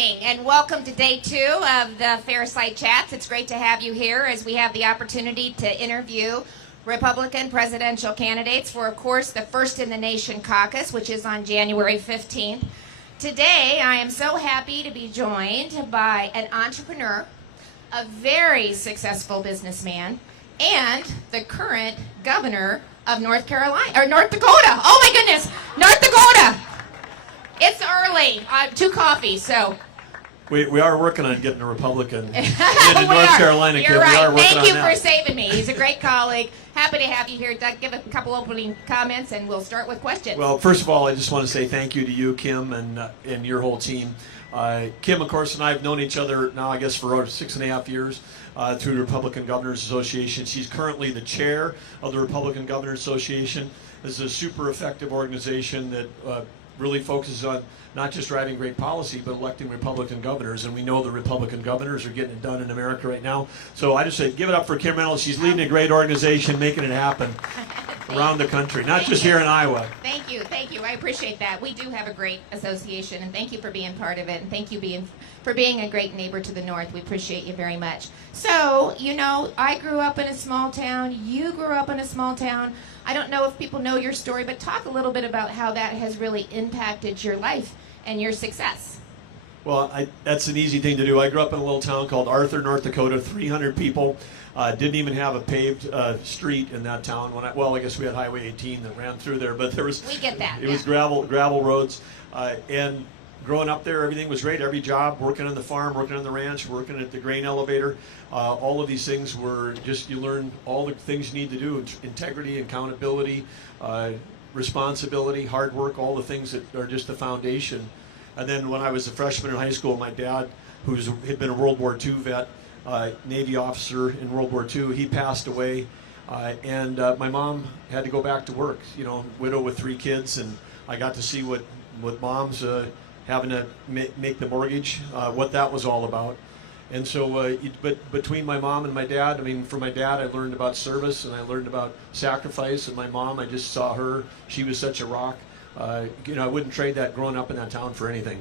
morning and welcome to day 2 of the Fireside Chats. It's great to have you here as we have the opportunity to interview Republican presidential candidates for, of course, the First in the Nation caucus, which is on January 15th. Today, I am so happy to be joined by an entrepreneur, a very successful businessman, and the current governor of North Dakota. Oh my goodness, North Dakota. It's early. 2 coffees, so. We are working on getting a Republican into North Carolina. You're right. Thank you for saving me. He's a great colleague. Happy to have you here, Doug. Give a couple opening comments, and we'll start with questions. Well, first of all, I just want to say thank you to you, Kim, and your whole team. Kim, of course, and I have known each other now, I guess, for over 6.5 years through the Republican Governors Association. She's currently the chair of the Republican Governors Association. This is a super effective organization that really focuses on not just driving great policy, but electing Republican governors. And we know the Republican governors are getting it done in America right now. So I just say give it up for Kim Reynolds. She's leading a great organization, making it happen around the country, not just here in Iowa. Thank you. I appreciate that. We do have a great association, and thank you for being part of it, and thank you for being a great neighbor to the north. We appreciate you very much. So, I grew up in a small town. You grew up in a small town. I don't know if people know your story, but talk a little bit about how that has really impacted your life and your success. Well, that's an easy thing to do. I grew up in a little town called Arthur, North Dakota, 300 people. Didn't even have a paved street in that town. I guess we had Highway 18 that ran through there, but We get that. It was gravel roads, and growing up there, everything was great. Every job, working on the farm, working on the ranch, working at the grain elevator, all of these things were just, you learn all the things you need to do: integrity, accountability, responsibility, hard work, all the things that are just the foundation. And then when I was a freshman in high school, my dad, who had been a World War II vet, Navy officer in World War II, he passed away, and my mom had to go back to work, widow with 3 kids, and I got to see what moms having to make the mortgage, what that was all about. And so, but between my mom and my dad, for my dad, I learned about service and I learned about sacrifice. And my mom, I just saw her; she was such a rock. I wouldn't trade that growing up in that town for anything.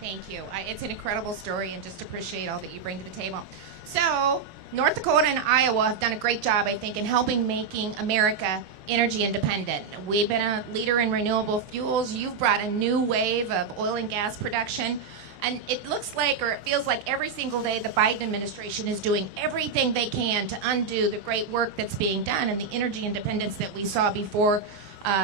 Thank you. It's an incredible story, and just appreciate all that you bring to the table. So, North Dakota and Iowa have done a great job, I think, in making America energy independent. We've been a leader in renewable fuels. You've brought a new wave of oil and gas production. And it looks like, or it feels like, every single day the Biden administration is doing everything they can to undo the great work that's being done and the energy independence that we saw before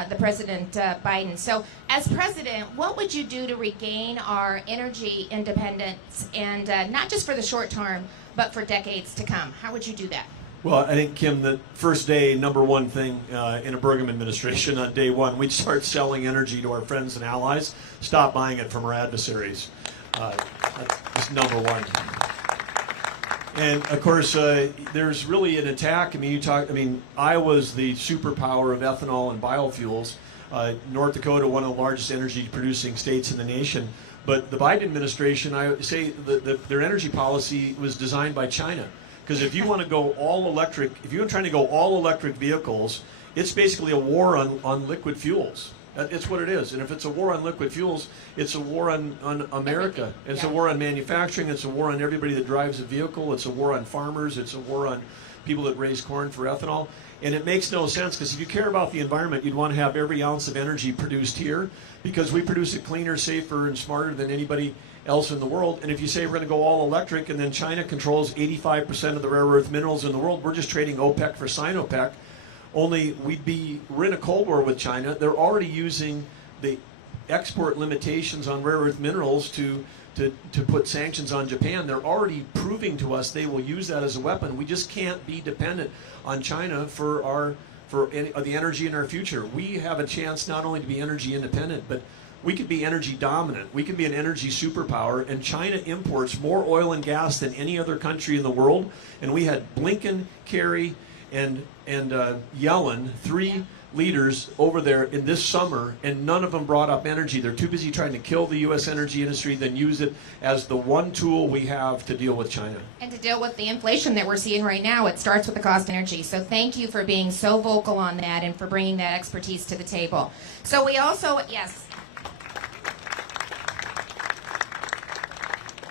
the President Biden. So, as president, what would you do to regain our energy independence, and not just for the short term, but for decades to come? How would you do that? Well, I think, Kim, the first day, number one thing in a Burgum administration on day 1, we'd start selling energy to our friends and allies, stop buying it from our adversaries. That's number 1. And of course, there's really an attack. Iowa's the superpower of ethanol and biofuels. North Dakota, one of the largest energy producing states in the nation. But the Biden administration, I would say their energy policy was designed by China. Because if you want to go all electric, if you're trying to go all electric vehicles, it's basically a war on liquid fuels. It's what it is. And if it's a war on liquid fuels, it's a war on America. It's a war on manufacturing. It's a war on everybody that drives a vehicle. It's a war on farmers. It's a war on people that raise corn for ethanol. And it makes no sense, because if you care about the environment, you'd want to have every ounce of energy produced here, because we produce it cleaner, safer, and smarter than anybody else in the world. And if you say we're going to go all electric, and then China controls 85% of the rare earth minerals in the world, we're just trading OPEC for Sinopec. Only we're in a Cold War with China. They're already using the export limitations on rare earth minerals to put sanctions on Japan. They're already proving to us they will use that as a weapon. We just can't be dependent on China for the energy in our future. We have a chance not only to be energy independent, but we could be energy dominant. We can be an energy superpower, and China imports more oil and gas than any other country in the world. And we had Blinken, Kerry, and Yellen, 3 leaders over there in this summer, and none of them brought up energy. They're too busy trying to kill the U.S. energy industry than use it as the one tool we have to deal with China. And to deal with the inflation that we're seeing right now, it starts with the cost of energy. So thank you for being so vocal on that and for bringing that expertise to the table. So we also, yes.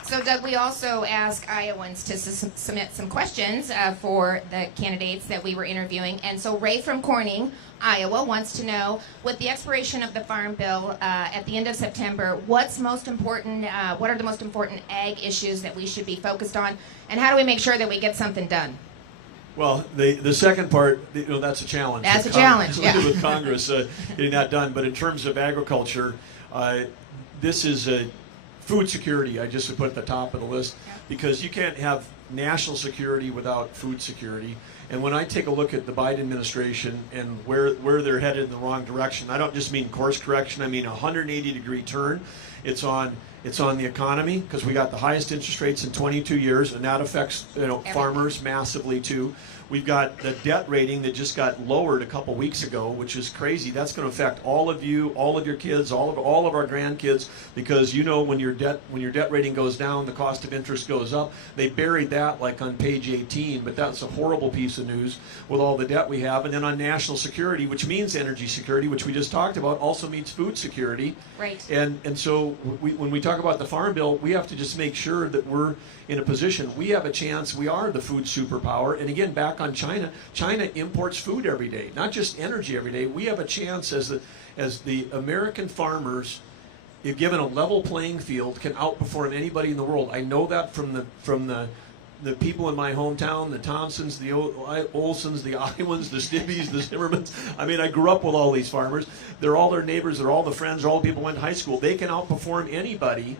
So, Doug, we also ask Iowans to submit some questions for the candidates that we were interviewing. And so Ray from Corning, Iowa, wants to know, with the expiration of the Farm Bill at the end of September, what's most important, what are the most important ag issues that we should be focused on, and how do we make sure that we get something done? Well, the second part, that's a challenge. That's a challenge, yeah. With Congress getting that done. But in terms of agriculture, this is a food security, I just would put at the top of the list, because you can't have national security without food security. And when I take a look at the Biden administration and where they're headed in the wrong direction, I don't just mean course correction, I mean a 180-degree turn. It's on the economy, because we got the highest interest rates in 22 years, and that affects farmers massively too. We've got the debt rating that just got lowered a couple weeks ago, which is crazy. That's going to affect all of you, all of your kids, all of our grandkids, because when your debt rating goes down, the cost of interest goes up. They buried that like on page 18, but that's a horrible piece of news with all the debt we have. And then on national security, which means energy security, which we just talked about, also means food security. Right. And so when we talk about the Farm Bill, we have to just make sure that we're in a position. We have a chance. We are the food superpower. And again, back on China. China imports food every day, not just energy every day. We have a chance as the American farmers, if given a level playing field, can outperform anybody in the world. I know that from the people in my hometown, the Thompsons, the Olsons, the Iowans, the Stibbies, the Zimmermans. I mean, I grew up with all these farmers. They're all their neighbors. They're all the friends. They're all the people who went to high school. They can outperform anybody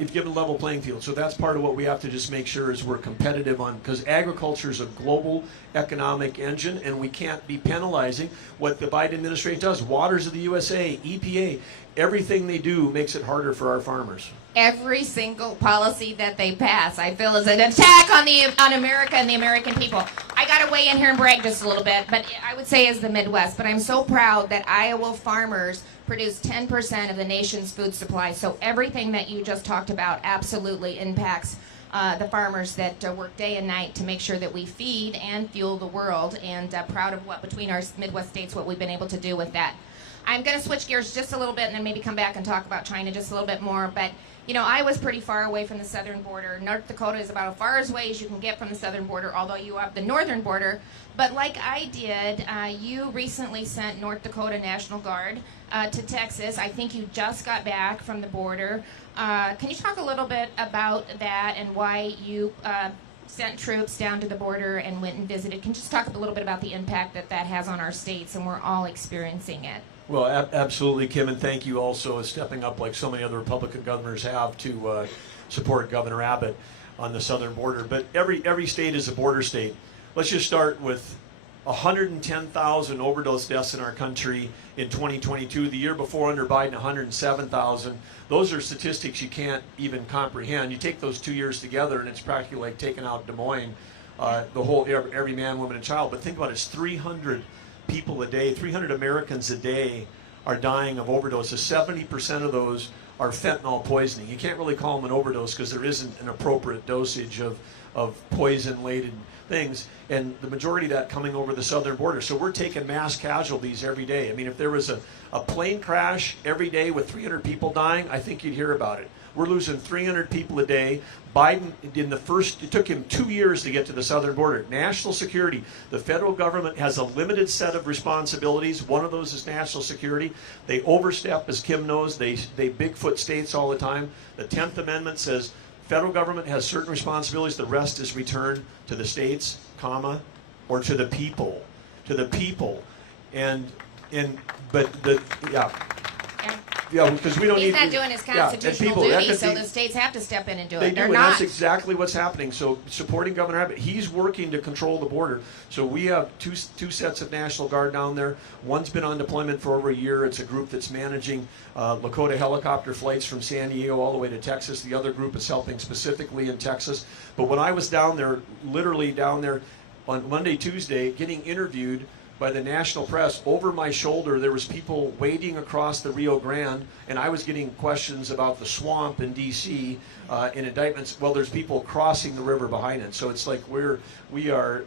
if given a level playing field. So that's part of what we have to just make sure is we're competitive on, because agriculture is a global economic engine, and we can't be penalizing what the Biden administration does. Waters of the USA, EPA, everything they do makes it harder for our farmers. Every single policy that they pass, I feel, is an attack on America and the American people. I got to weigh in here and brag just a little bit, but I would say as the Midwest, but I'm so proud that Iowa farmers produce 10% of the nation's food supply. So everything that you just talked about absolutely impacts the farmers that work day and night to make sure that we feed and fuel the world, and proud of what between our Midwest states, what we've been able to do with that. I'm going to switch gears just a little bit and then maybe come back and talk about China just a little bit more. But, Iowa's pretty far away from the southern border. North Dakota is about as far away as you can get from the southern border, although you have the northern border. But like I did, you recently sent North Dakota National Guard to Texas. I think you just got back from the border. Can you talk a little bit about that and why you sent troops down to the border and went and visited? Can you just talk a little bit about the impact that has on our states, and we're all experiencing it? Well, absolutely, Kim, and thank you also as stepping up like so many other Republican governors have to support Governor Abbott on the southern border. But every state is a border state. Let's just start with 110,000 overdose deaths in our country in 2022. The year before under Biden, 107,000. Those are statistics you can't even comprehend. You take those 2 years together, and it's practically like taking out Des Moines, the whole every man, woman, and child. But think about it, it's 300 people a day, 300 Americans a day are dying of overdoses. 70% of those are fentanyl poisoning. You can't really call them an overdose because there isn't an appropriate dosage of poison-laden things, and the majority of that coming over the southern border. So we're taking mass casualties every day. I mean, if there was a plane crash every day with 300 people dying, I think you'd hear about it. We're losing 300 people a day. Biden, it took him 2 years to get to the southern border. National security. The federal government has a limited set of responsibilities. One of those is national security. They overstep, as Kim knows. They Bigfoot states all the time. The 10th Amendment says federal government has certain responsibilities. The rest is returned to the states, or to the people. To the people. Yeah, because we don't He's need. not doing his constitutional duty, so the states have to step in and do it. They're and not. that's exactly what's happening. So supporting Governor Abbott, he's working to control the border. So we have two sets of National Guard down there. One's been on deployment for over a year. It's a group that's managing Lakota helicopter flights from San Diego all the way to Texas. The other group is helping specifically in Texas. But when I was down there, literally down there on Monday, Tuesday, getting interviewed by the national press, over my shoulder there was people wading across the Rio Grande, and I was getting questions about the swamp in D.C. In indictments. Well, there's people crossing the river behind it. So it's like we are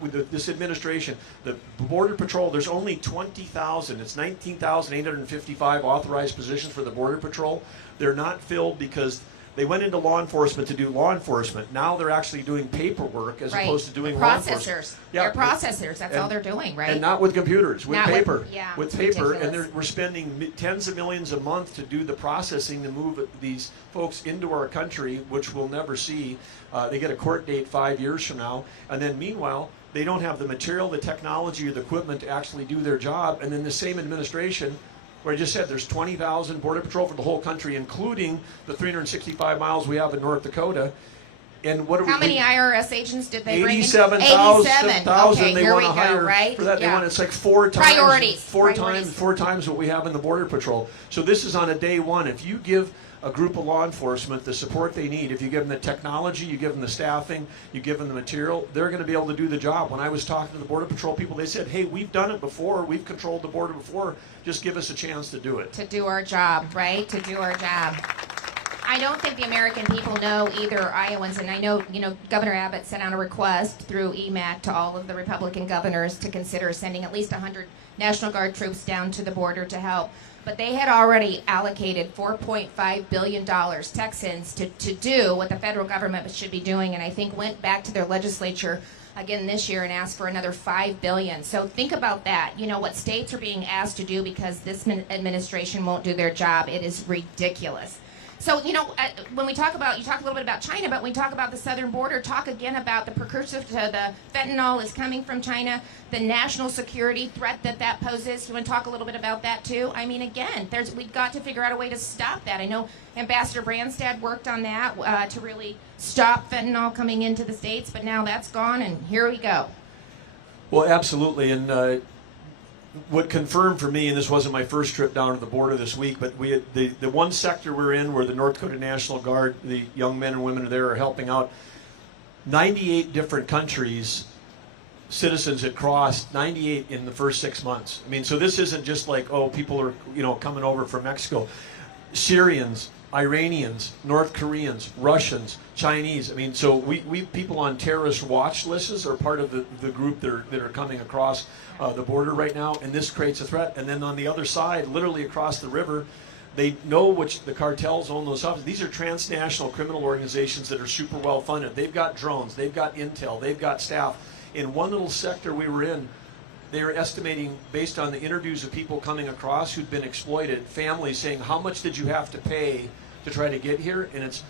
with this administration, the Border Patrol, there's only 20,000. It's 19,855 authorized positions for the Border Patrol. They're not filled because They went into law enforcement to do law enforcement. Now they're actually doing paperwork as opposed to doing law enforcement. Processors. They're processors. That's all they're doing, right? And not with computers, with Not paper. with paper. ridiculous. And we're spending tens of millions a month to do the processing to move these folks into our country, which we'll never see. They get a court date 5 years from now. And then meanwhile, they don't have the material, the technology, or the equipment to actually do their job. And then the same administration, where I just said there's 20,000 Border Patrol for the whole country, including the 365 miles we have in North Dakota. And what How many IRS agents did they bring in? 87,000 Okay, they here want we to go, hire right? for that. They Yeah. want it's like four times Priorities. four times what we have in the Border Patrol. So this is on a day one. If you give a group of law enforcement the support they need, if you give them the technology, you give them the staffing, you give them the material, they're going to be able to do the job. When I was talking to the Border Patrol people, they said, hey, we've done it before, we've controlled the border before, just give us a chance to do it. To do our job, right? To do our job. I don't think the American people know either Iowans, and I know, Governor Abbott sent out a request through EMAC to all of the Republican governors to consider sending at least 100 National Guard troops down to the border to help. But they had already allocated $4.5 billion Texans to do what the federal government should be doing, and I think went back to their legislature again this year and asked for another $5 billion. So think about that. What states are being asked to do because this administration won't do their job. It is ridiculous. So, when we talk about, you talk a little bit about China, but when we talk about the southern border, talk again about the precursor to the fentanyl is coming from China, the national security threat that poses. You want to talk a little bit about that too? I mean, again, we've got to figure out a way to stop that. I know Ambassador Branstad worked on that to really stop fentanyl coming into the States, but now that's gone, and here we go. Well, absolutely, and what confirmed for me, and this wasn't my first trip down to the border this week, but we had the one sector we're in where the North Dakota National Guard, the young men and women there are helping out. 98 different countries, citizens had crossed 98 in the first 6 months. I mean, so this isn't just like, people are coming over from Mexico. Syrians, Iranians, North Koreans, Russians, Chinese. I mean, so we people on terrorist watch lists are part of the group that are coming across the border right now, and this creates a threat. And then on the other side, literally across the river, they know which the cartels own those offices. These are transnational criminal organizations that are super well funded. They've got drones, they've got intel, they've got staff. In one little sector we were in, they were estimating, based on the interviews of people coming across who'd been exploited, families saying, how much did you have to pay to try to get here? And it's,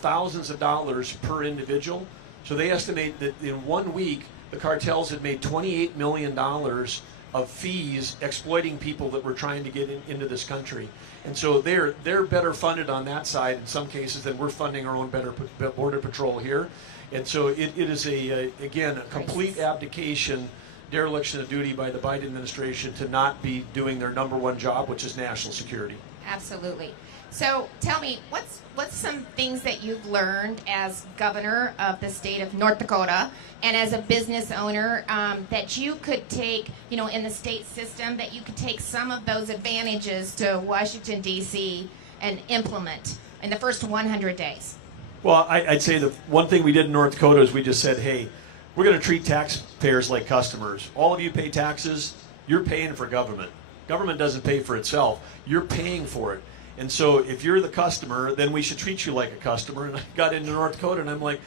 thousands of dollars per individual. So they estimate that in 1 week, the cartels had made $28 million of fees exploiting people that were trying to get into this country. And so they're better funded on that side in some cases than we're funding our own better border patrol here. And so it is again, a complete abdication, dereliction of duty by the Biden administration to not be doing their number one job, which is national security. Absolutely. So tell me, what's some things that you've learned as governor of the state of North Dakota and as a business owner that you could take, in the state system, that you could take some of those advantages to Washington, D.C. and implement in the first 100 days? Well, I'd say the one thing we did in North Dakota is we just said, hey, we're going to treat taxpayers like customers. All of you pay taxes, you're paying for government. Government doesn't pay for itself. You're paying for it. And so if you're the customer, then we should treat you like a customer. And I got into North Dakota and I'm like,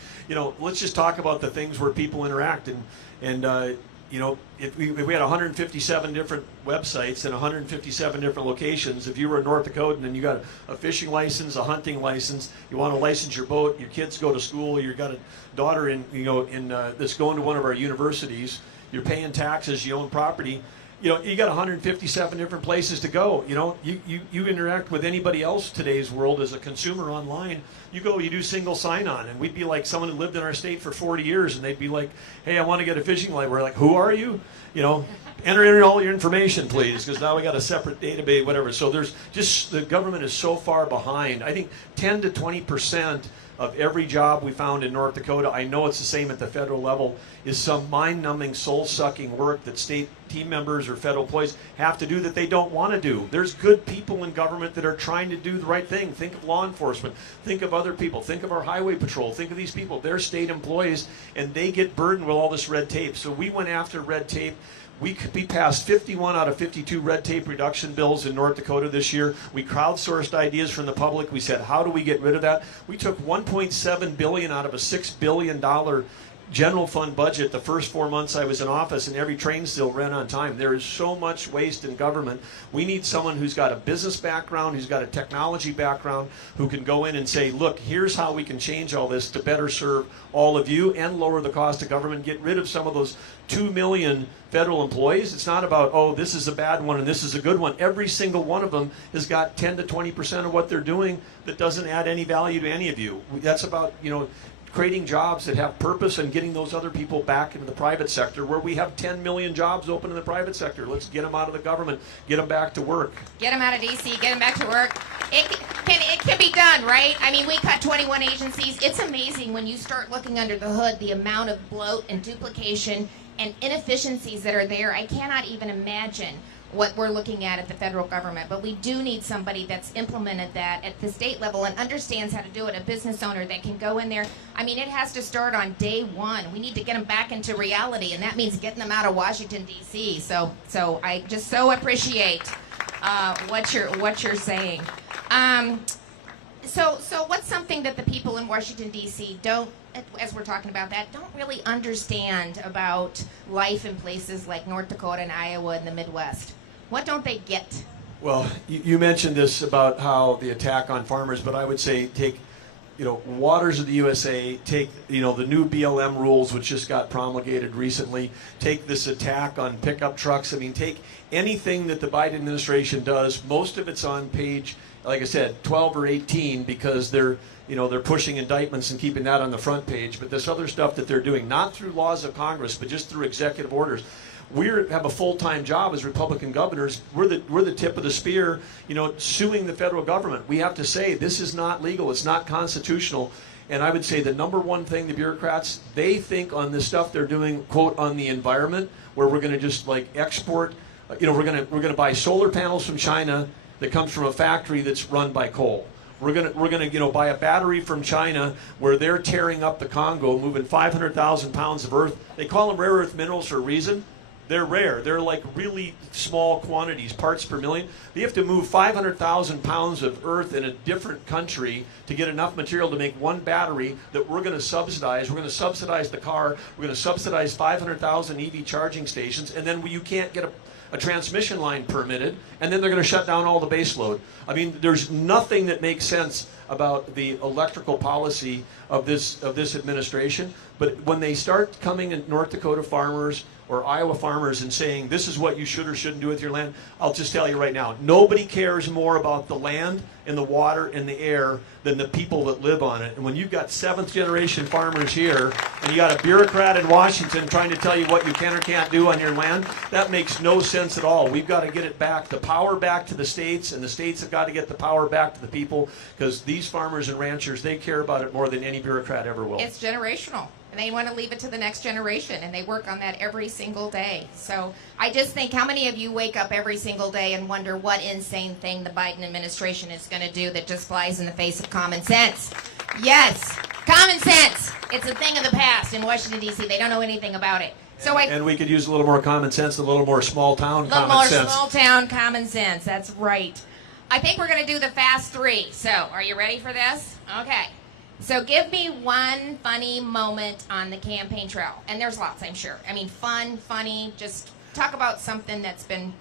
let's just talk about the things where people interact. And if we had 157 different websites and 157 different locations, if you were a North Dakotan and you got a fishing license, a hunting license, you want to license your boat, your kids go to school, you've got a daughter that's going to one of our universities, you're paying taxes, you own property, you got 157 different places to go. You interact with anybody else today's world as a consumer online. You go, you do single sign-on, and we'd be like someone who lived in our state for 40 years, and they'd be like, hey, I want to get a fishing license. We're like, who are you? Enter in all your information, please, because now we got a separate database, whatever. So there's just, the government is so far behind. I think 10 to 20% of every job we found in North Dakota, I know it's the same at the federal level, is some mind-numbing, soul-sucking work that state team members or federal employees have to do that they don't want to do. There's good people in government that are trying to do the right thing. Think of law enforcement. Think of other people. Think of our highway patrol. Think of these people. They're state employees, and they get burdened with all this red tape. So we went after red tape. We passed 51 out of 52 red tape reduction bills in North Dakota this year. We crowdsourced ideas from the public. We said, how do we get rid of that? We took $1.7 billion out of a $6 billion general fund budget the first 4 months I was in office, and every train still ran on time. There is so much waste in government. We need someone who's got a business background, who's got a technology background, who can go in and say, look, here's how we can change all this to better serve all of you and lower the cost of government, get rid of some of those 2 million federal employees. It's not about, oh, this is a bad one and this is a good one. Every single one of them has got 10 to 20% of what they're doing that doesn't add any value to any of you. That's about, creating jobs that have purpose and getting those other people back into the private sector, where we have 10 million jobs open in the private sector. Let's get them out of the government, get them back to work. Get them out of D.C., get them back to work. It can be done, right? I mean, we cut 21 agencies. It's amazing when you start looking under the hood, the amount of bloat and duplication and inefficiencies that are there. I cannot even imagine what we're looking at the federal government, but we do need somebody that's implemented that at the state level and understands how to do it, a business owner that can go in there. I mean, it has to start on day one. We need to get them back into reality, and that means getting them out of Washington, D.C. So I just so appreciate what you're saying. So what's something that the people in Washington, D.C. don't, as we're talking about that, don't really understand about life in places like North Dakota and Iowa and the Midwest? What don't they get? Well, you mentioned this about how the attack on farmers, but I would say take, Waters of the USA, take, the new BLM rules, which just got promulgated recently, take this attack on pickup trucks. I mean, take anything that the Biden administration does. Most of it's on page, like I said, 12 or 18, because they're pushing indictments and keeping that on the front page. But this other stuff that they're doing, not through laws of Congress, but just through executive orders. We have a full-time job as Republican governors. We're the tip of the spear, suing the federal government. We have to say this is not legal. It's not constitutional. And I would say the number one thing the bureaucrats, they think on this stuff they're doing, quote, on the environment, where we're going to just export. We're going to buy solar panels from China that comes from a factory that's run by coal. We're gonna buy a battery from China where they're tearing up the Congo, moving 500,000 pounds of earth. They call them rare earth minerals for a reason. They're rare. They're like really small quantities, parts per million. They have to move 500,000 pounds of earth in a different country to get enough material to make one battery that we're going to subsidize. We're going to subsidize the car. We're going to subsidize 500,000 EV charging stations, and then you can't get a transmission line permitted, and then they're going to shut down all the base load. I mean, there's nothing that makes sense about the electrical policy of this administration. But when they start coming at North Dakota farmers or Iowa farmers and saying, this is what you should or shouldn't do with your land, I'll just tell you right now, nobody cares more about the land and the water and the air than the people that live on it. And when you've got seventh generation farmers here and you got a bureaucrat in Washington trying to tell you what you can or can't do on your land, that makes no sense at all. We've got to get it back, the power back to the states, and the states have got to get the power back to the people, because these farmers and ranchers, they care about it more than any bureaucrat ever will. It's generational. And they want to leave it to the next generation, and they work on that every single day. So I just think, how many of you wake up every single day and wonder what insane thing the Biden administration is going to do that just flies in the face of common sense? Yes, common sense. It's a thing of the past in Washington, D.C. They don't know anything about it. So and we could use a little more common sense, a little more small-town common sense. A little more small-town common sense. That's right. I think we're going to do the Fast Three. So are you ready for this? Okay. So give me one funny moment on the campaign trail. And there's lots, I'm sure. I mean, fun, funny, just talk about something that's been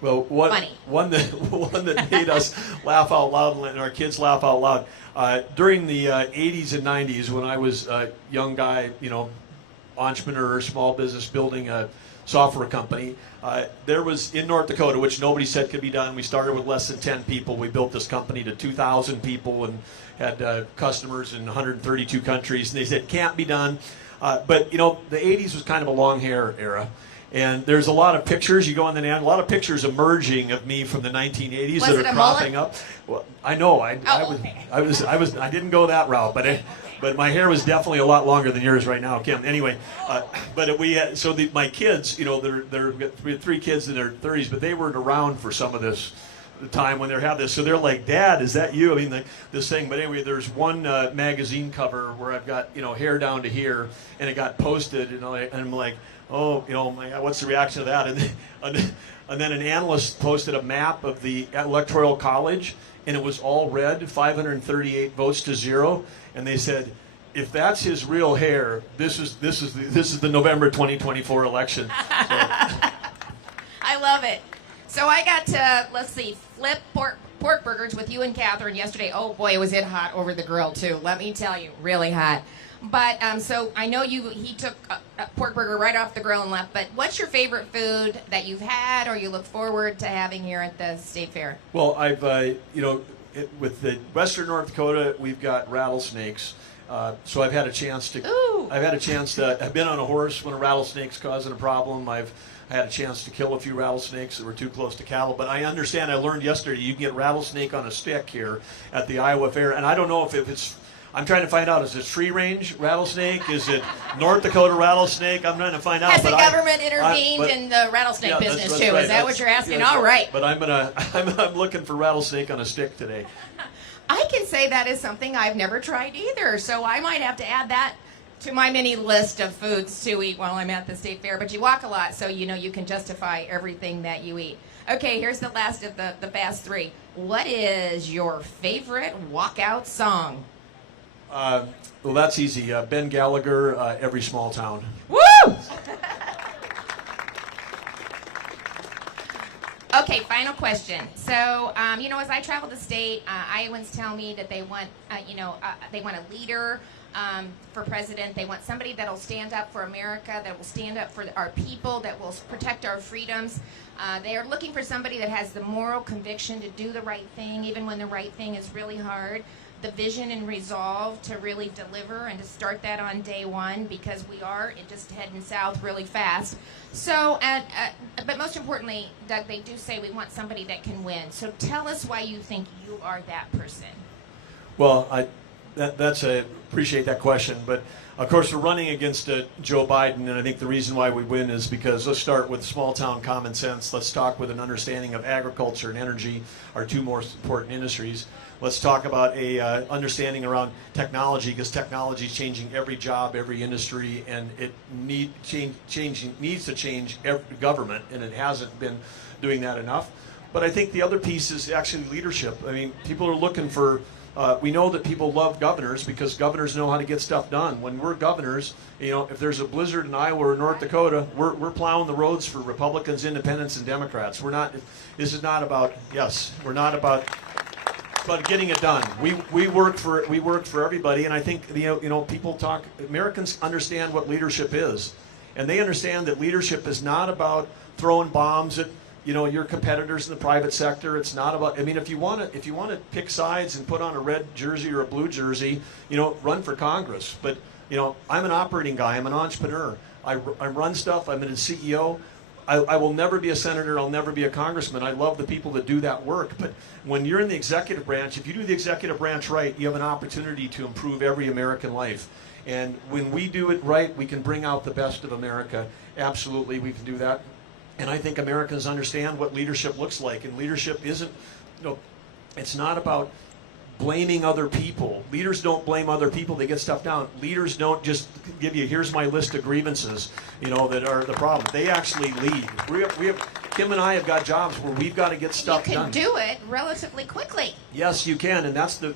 funny. One that made us laugh out loud and our kids laugh out loud. During the 80s and 90s, when I was a young guy, entrepreneur, small business, building a software company, there was in North Dakota, which nobody said could be done. We started with less than 10 people. We built this company to 2,000 people and had customers in 132 countries. And they said, can't be done. But, the 80s was kind of a long hair era. And there's a lot of pictures. You go on the net, a lot of pictures emerging of me from the 1980s that are cropping up. Well, I know. I didn't go that route, but my hair was definitely a lot longer than yours right now, Kim. Anyway, but we had, my kids, we had 3 kids in their 30s, but they weren't around for some of this the time when they have this. So they're like, Dad, is that you? I mean, this thing. But anyway, there's one magazine cover where I've got hair down to here, and it got posted, and I'm like, oh, my God, what's the reaction to that? And then an analyst posted a map of the Electoral College, and it was all red, 538 votes to 0. And they said, if that's his real hair, this is the November 2024 election. So. I love it. So I got to, let's see, flip pork burgers with you and Catherine yesterday. Oh boy, was it hot over the grill too. Let me tell you, really hot. But so I know he took a pork burger right off the grill and left. But what's your favorite food that you've had or you look forward to having here at the State Fair? Well, I've with the Western North Dakota, we've got rattlesnakes. So I've had a chance to. Ooh. I've been on a horse when a rattlesnake's causing a problem. I had a chance to kill a few rattlesnakes that were too close to cattle. But I understand. I learned yesterday you can get rattlesnake on a stick here at the Iowa Fair, and I don't know if it's. I'm trying to find out, is it free range rattlesnake? Is it North Dakota rattlesnake? I'm trying to find out. Has the government intervened in the rattlesnake business that's too? right. Is that what you're asking? All right. But I'm looking for rattlesnake on a stick today. I can say that is something I've never tried either, so I might have to add that to my mini list of foods to eat while I'm at the State Fair. But you walk a lot, so you can justify everything that you eat. Okay, here's the last of the fast three. What is your favorite walkout song? Well, that's easy. Ben Gallagher, Every Small Town. Woo! Okay, final question. So, as I travel the state, Iowans tell me that they want, they want a leader for president. They want somebody that will stand up for America, that will stand up for our people, that will protect our freedoms. They are looking for somebody that has the moral conviction to do the right thing, even when the right thing is really hard. The vision and resolve to really deliver and to start that on day one, because we are just heading south really fast. So, but most importantly, Doug, they do say we want somebody that can win. So tell us why you think you are that person. Well, appreciate that question, but of course we're running against Joe Biden, and I think the reason why we win is because let's start with small town common sense. Let's talk with an understanding of agriculture and energy, our two most important industries. Let's talk about a understanding around technology, because technology is changing every job, every industry, and it needs to change every government, and it hasn't been doing that enough. But I think the other piece is actually leadership. I mean, people are looking for. We know that people love governors because governors know how to get stuff done. When we're governors, if there's a blizzard in Iowa or North Dakota, we're plowing the roads for Republicans, Independents, and Democrats. We're not. This is not about. Yes, we're not about getting it done. We work for everybody, and I think people talk. Americans understand what leadership is, and they understand that leadership is not about throwing bombs at your competitors in the private sector. It's not about. I mean, if you want to pick sides and put on a red jersey or a blue jersey, run for Congress. But I'm an operating guy. I'm an entrepreneur. I run stuff. I'm a CEO. I will never be a senator. I'll never be a congressman. I love the people that do that work. But when you're in the executive branch, if you do the executive branch right, you have an opportunity to improve every American life. And when we do it right, we can bring out the best of America. Absolutely, we can do that. And I think Americans understand what leadership looks like. And leadership isn't, it's not about blaming other people. Leaders don't blame other people. They get stuff done. Leaders don't just give you, here's my list of grievances, that are the problem. They actually lead. We have Kim and I have got jobs where we've got to get stuff done. You can do it relatively quickly. Yes, you can, and that's the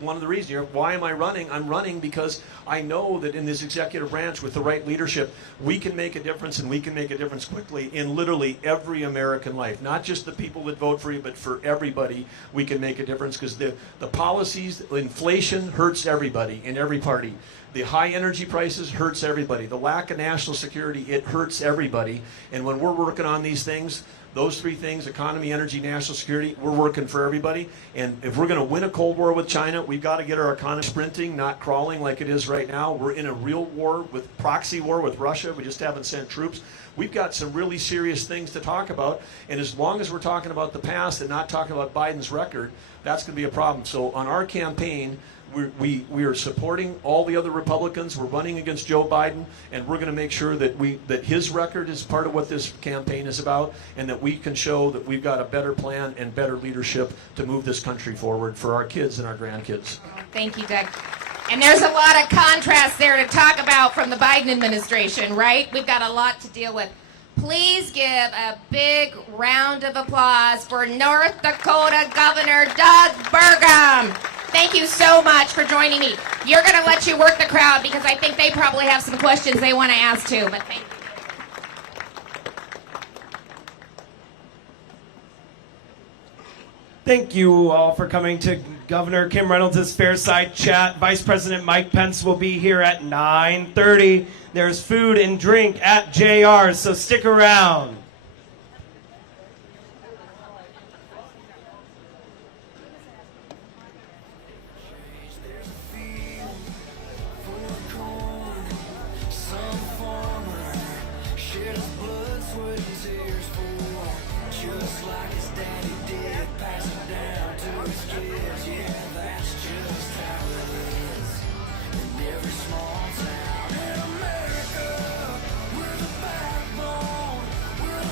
one of the reasons. Why am I running? I'm running because I know that in this executive branch, with the right leadership, we can make a difference, and we can make a difference quickly in literally every American life. Not just the people that vote for you, but for everybody, we can make a difference, because the policies, inflation hurts everybody in every party. The high energy prices hurts everybody. The lack of national security, it hurts everybody. And when we're working on these things, those three things, economy, energy, national security, we're working for everybody. And if we're going to win a Cold War with China, we've got to get our economy sprinting, not crawling like it is right now. We're in a real war, with proxy war with Russia. We just haven't sent troops. We've got some really serious things to talk about. And as long as we're talking about the past and not talking about Biden's record, that's going to be a problem. So on our campaign, we are supporting all the other Republicans. We're running against Joe Biden, and we're going to make sure that that his record is part of what this campaign is about, and that we can show that we've got a better plan and better leadership to move this country forward for our kids and our grandkids. Thank you, Doug. And there's a lot of contrast there to talk about from the Biden administration, right? We've got a lot to deal with. Please give a big round of applause for North Dakota Governor Doug Burgum. Thank you so much for joining me. You're going to let you work the crowd because I think they probably have some questions they want to ask too, but thank you. Thank you all for coming to Governor Kim Reynolds' Fairside Chat. Vice President Mike Pence will be here at 9:30. There's food and drink at JR's, so stick around. America, we're the backbone, we're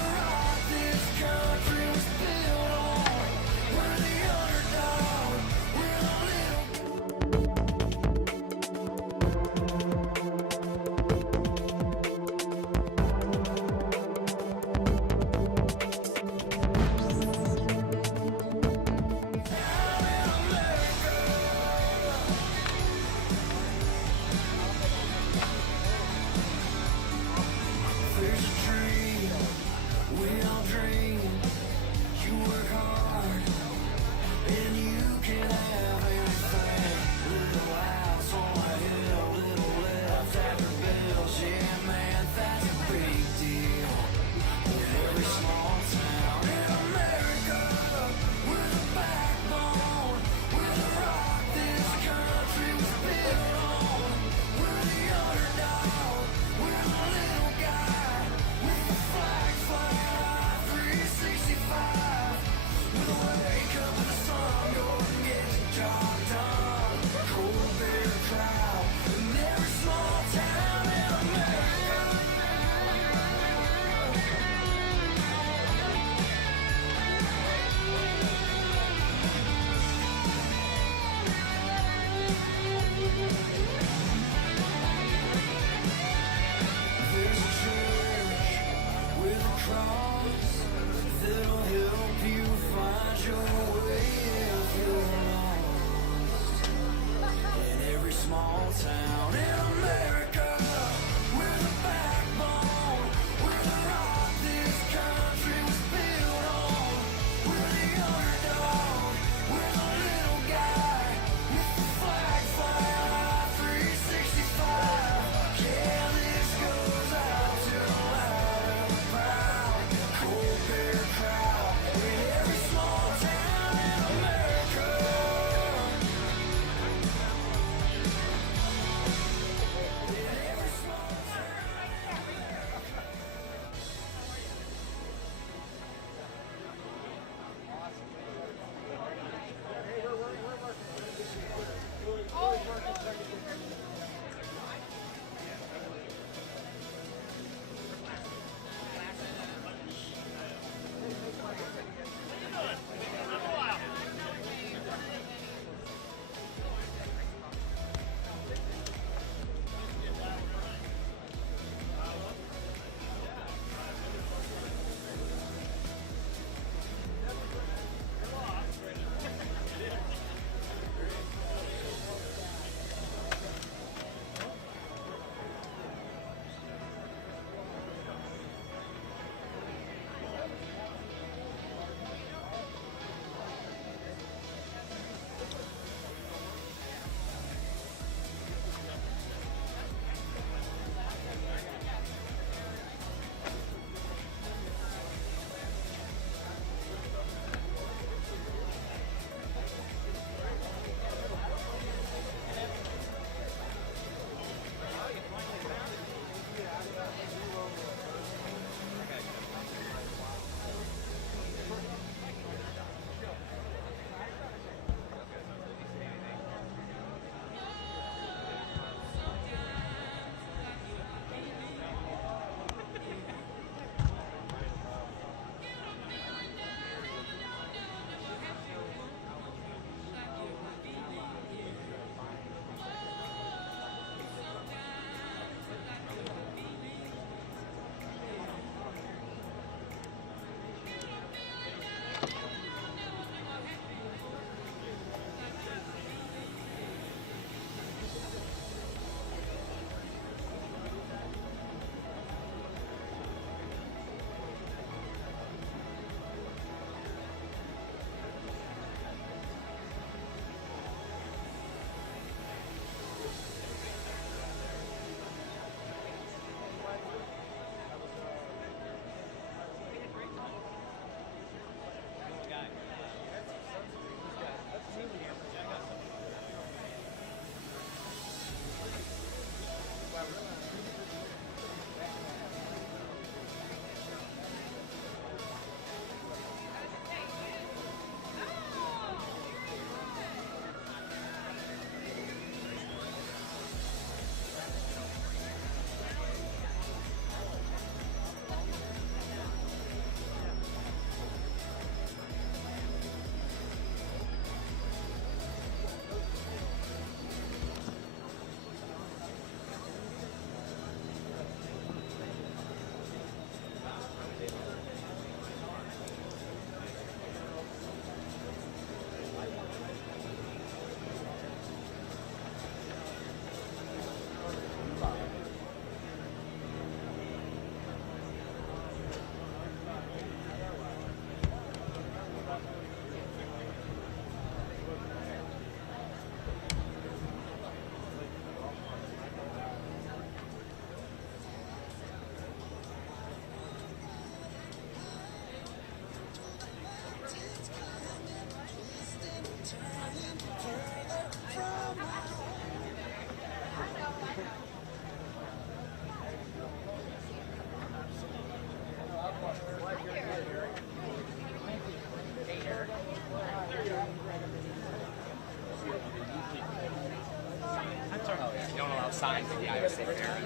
signs at the Iowa State Fair at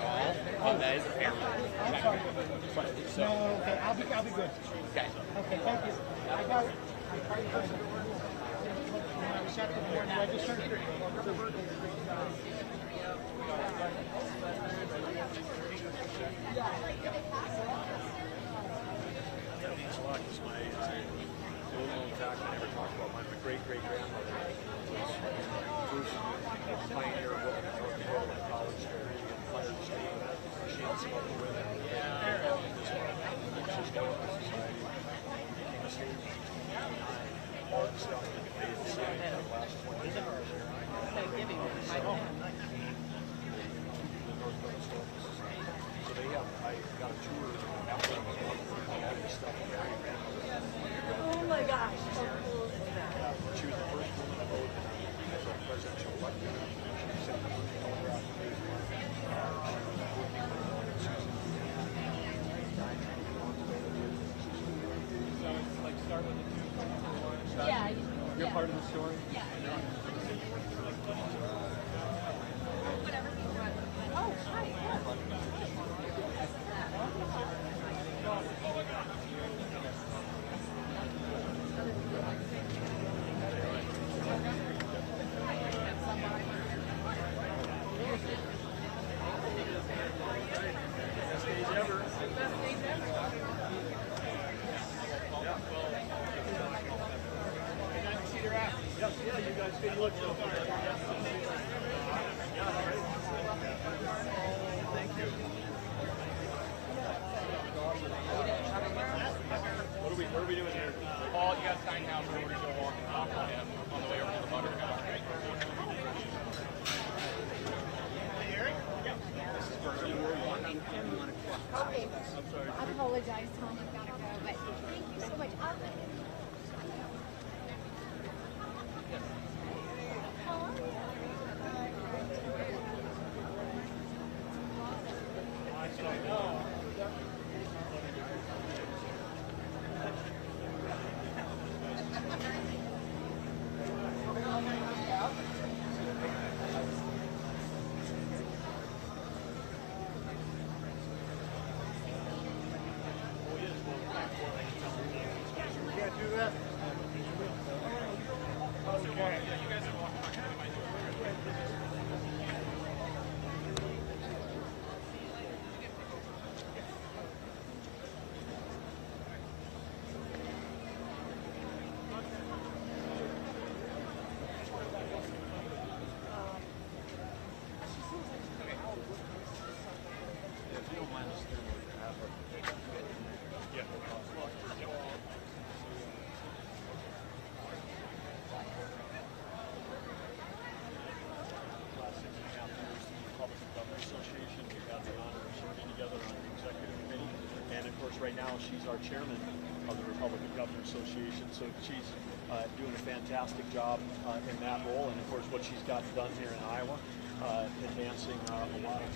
all. That is a fair. So, Okay, I'll be good. okay. Okay, thank you. I got it. I checked the board register. My great-great-grandmother was first pioneer of what North Dakota college area and fired the state. She had some other women. Just got into society. Became a state. All the stuff that they had seen in the last 20 years. So they have, I got a tour after I was all this stuff. Oh my gosh, how cool is that? She was the first woman to vote as a presidential elected. She sent the first telegraph to me. Like start with the two. Yeah. You're part of the story? Yeah. Whatever. Oh, hi. Yeah, you guys can look so far. Thank you. What are we doing here? Paul, you got sign house over to go walk and talk to him on the way over to the Buttercup. Okay. I apologize, Tom. I've got to go. But thank you so much. How are you? Can't do that. Okay. Association. We've had the honor of serving together on the executive committee. And of course, right now, she's our chairman of the Republican Governor Association. So she's doing a fantastic job in that role. And of course, what she's got done here in Iowa, advancing a lot of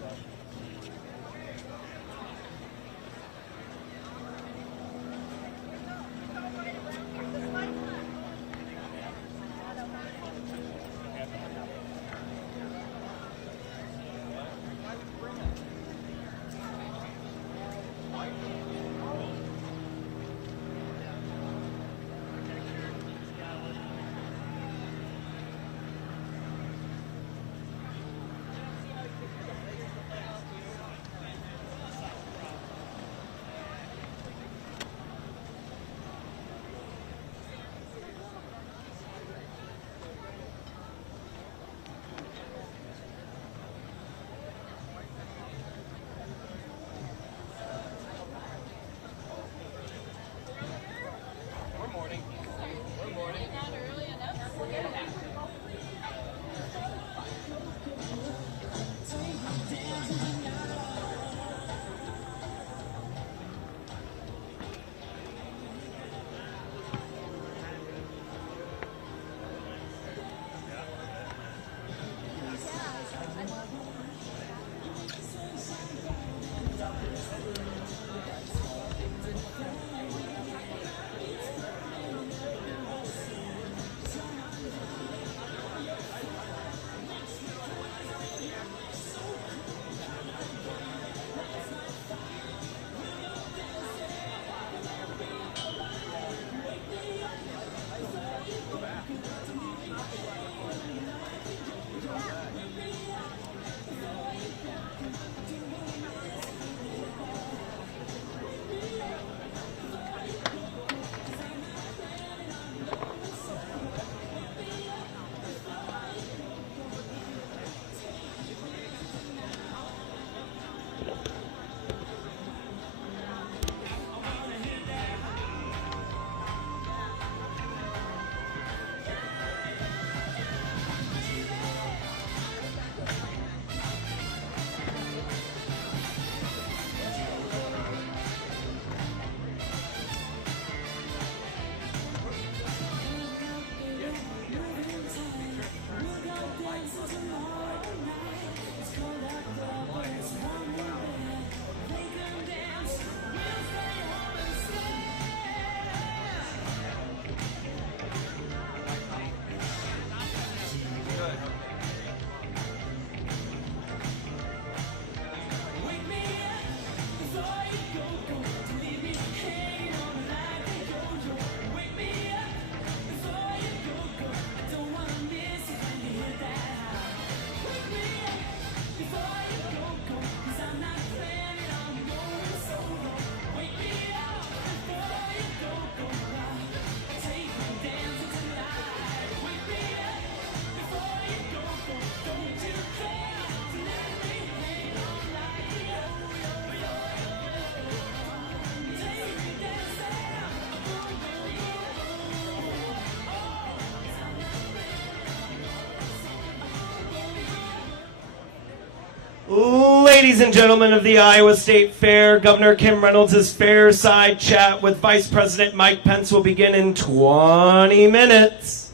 Ladies and gentlemen of the Iowa State Fair, Governor Kim Reynolds' Fair Side Chat with Vice President Mike Pence will begin in 20 minutes.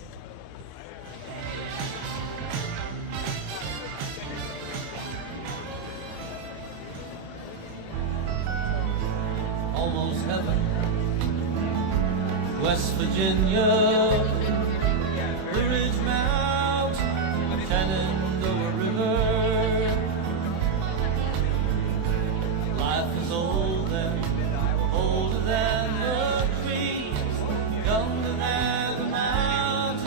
Almost heaven, West Virginia, Blue Ridge Mountain, Shenandoah River. Life is older than the trees, younger than the mountains,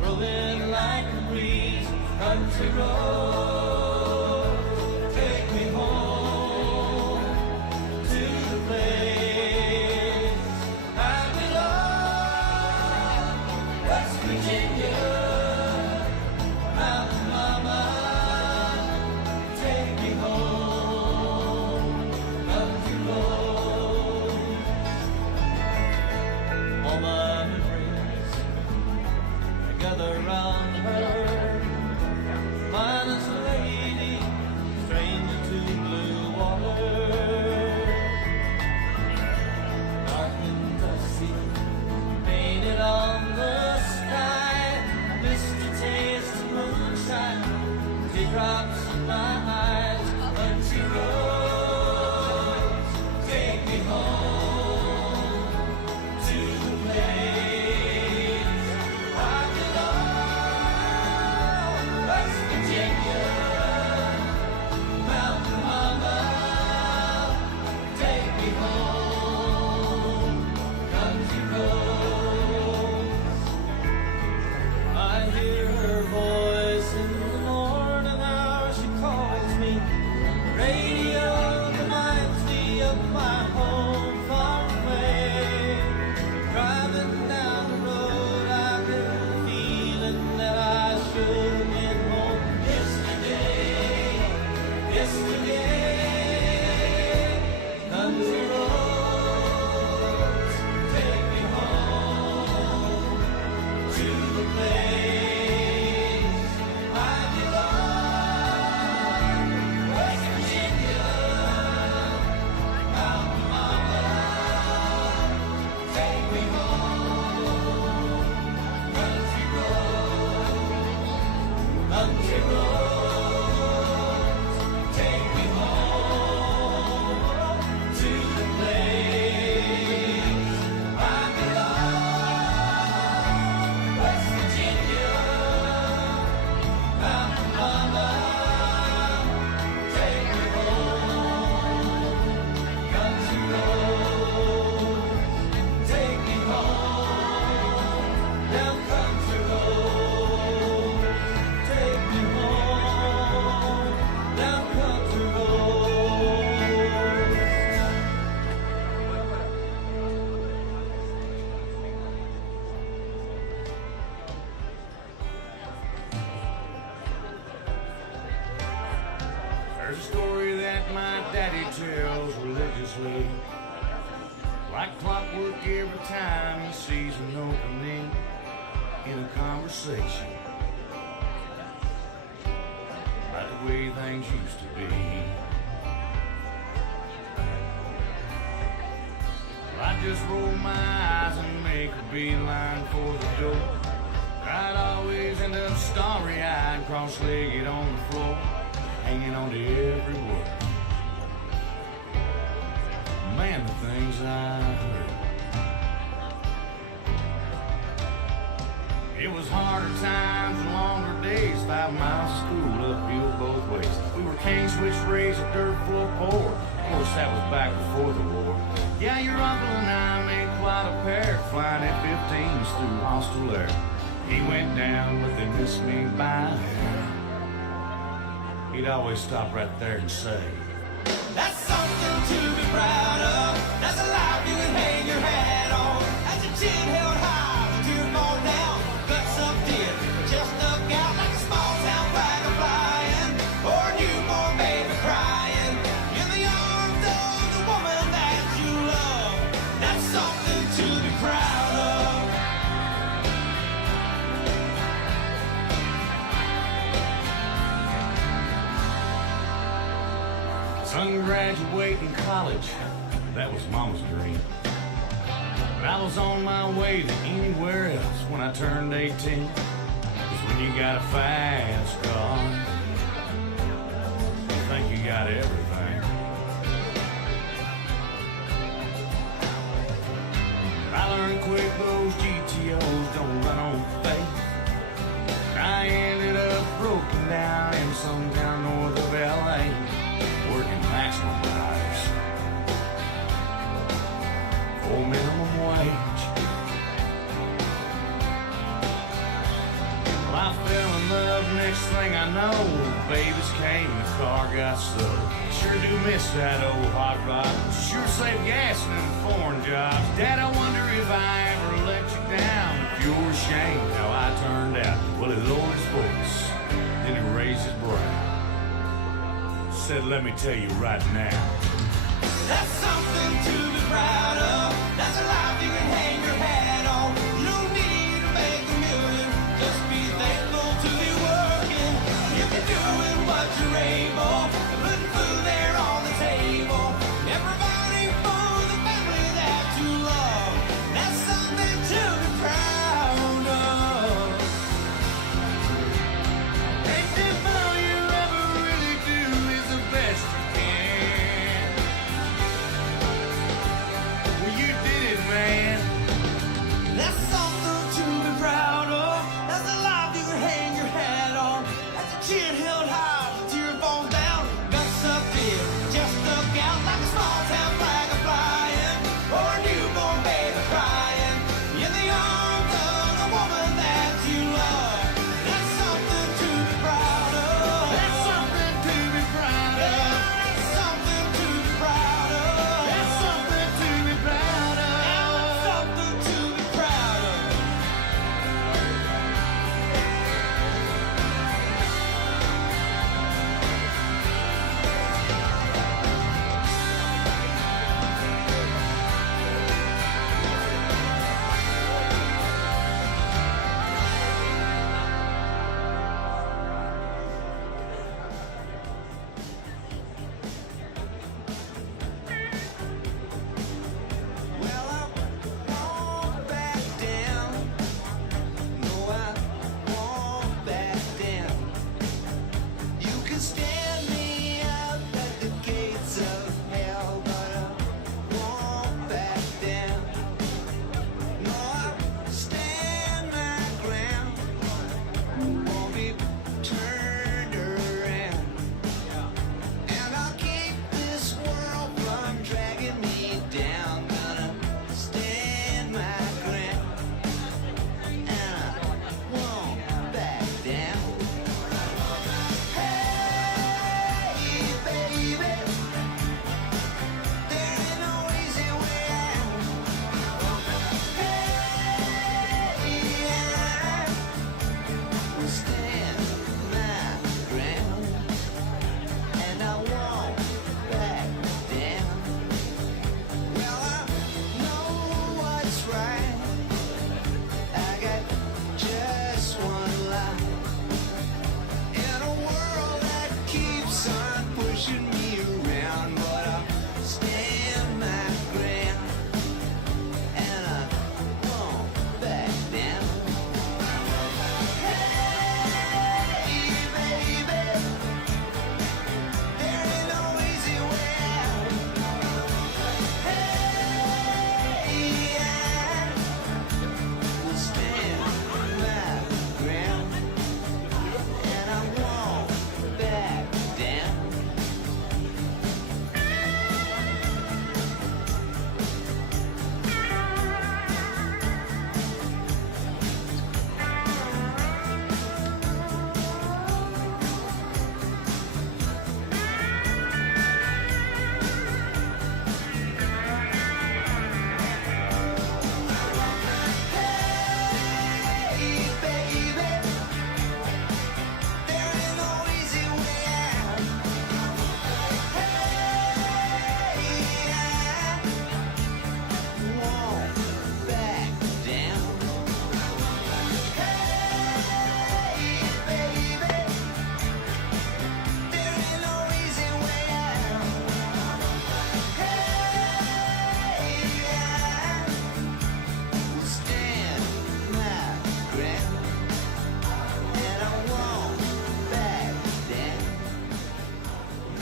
growing like a breeze. Country road, take me home to the place I belong. West Virginia, Mountain Mama, take me home. Country road, all my memories together round her. Finest lady, stranger to blue water. Dark and dusty, painted on the sky. Misty taste of moonshine, teardrops in my eyes. Country roads, take me home to the place I belong. West Virginia, Mountain Mama, take me home. Country roads, I hear her voice in the morning hour. She calls me. Radio reminds me of my home far away. Driving down the road, I've been feeling that I should have been home yesterday. Country roads, take me home to the place I belong. West Virginia, Mountain Mama, take me home. Country roads, country roads, take me home to the place I belong. West Virginia, Mountain Mama, take me home. Country roads, take me home. Down country roads, take me home. Down country roads. There's a story that my daddy tells religiously, like clockwork every time he sees an opening in a conversation, like the way things used to be. Well, I just roll my eyes and make a beeline for the door. I'd always end up starry-eyed, cross-legged on the floor, hanging on to every word. Man, the things I heard. It was harder times and longer days, 5 miles of school uphill both ways. We were cane switch raised, a dirt floor poor. Of course, that was back before the war. Yeah, your uncle and I made quite a pair, flying F-15s through hostile air. He went down, but they missed me by a hair. He'd always stop right there and say, That's something to be proud of. That's a life you can hang your hat on. That's your chin held high, the tear fall down. Guts up dead, just stuck out like a small town flag flying, or a newborn baby crying in the arms of the woman that you love. That's something to be proud of. Son graduating college, that was mama's dream. But I was on my way to anywhere else when I turned 18. 'Cause when you got a fast car, you think you got everything. I learned quick those GTOs don't run on faith. I ended up broken down in some town north of LA, working maximum hours for minimum wage. Well, I fell in love, next thing I know, babies came, the car got sold. Sure do miss that old hot rod. Sure save gas in them foreign jobs. Dad, I wonder if I ever let you down. If you're ashamed how I turned out. Well, he lowered his voice, then he raised his brow. Said, let me tell you right now. That's something to be proud of. That's a life you can hang your hat on. You don't need to make a million. Just be thankful to be working. If you're doing what you're able, and putting food there on the table, and providing for the family that you love. That's something to be proud of. Ain't that all you ever really do is the best you can. Well, you did it, man.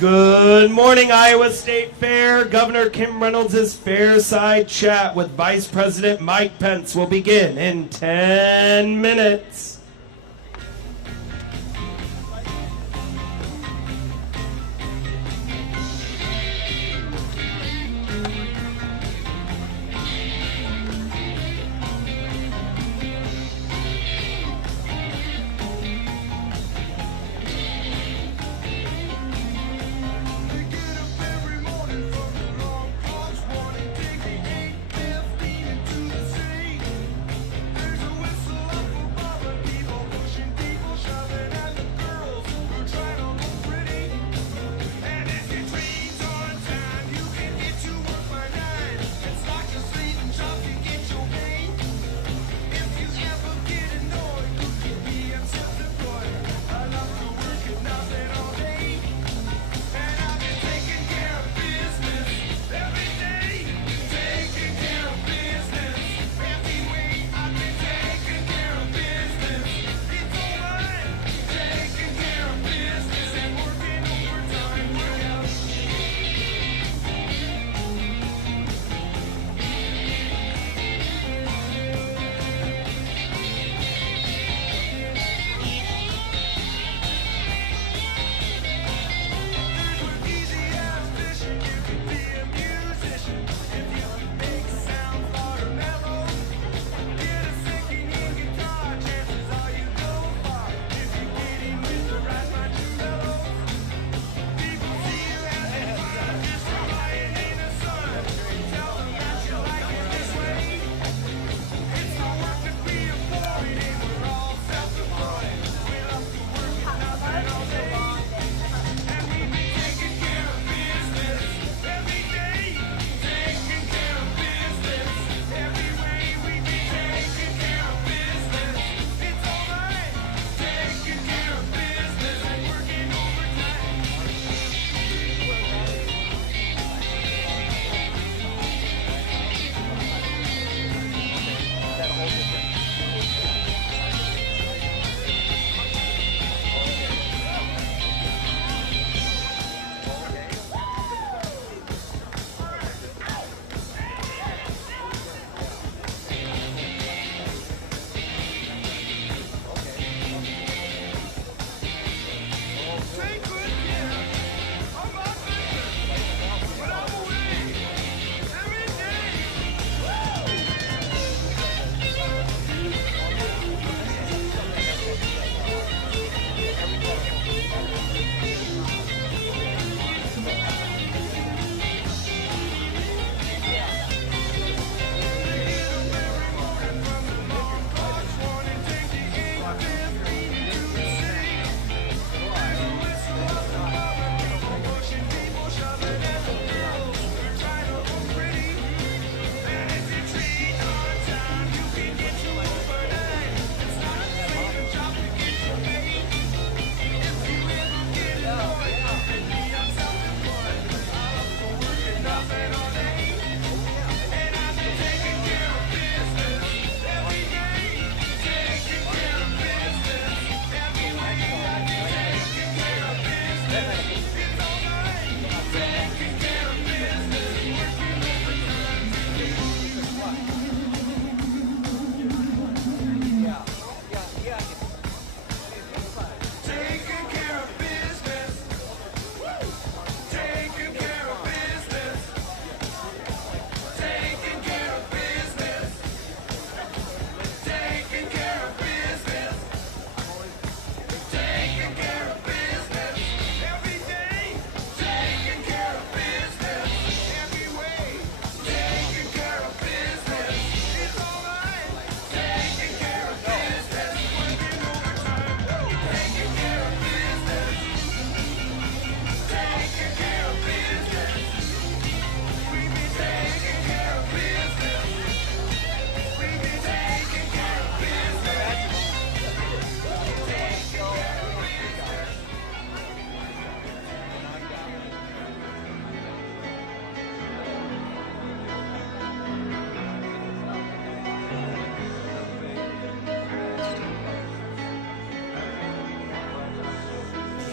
Good morning, Iowa State Fair. Governor Kim Reynolds' Fairside Chat with Vice President Mike Pence will begin in 10 minutes.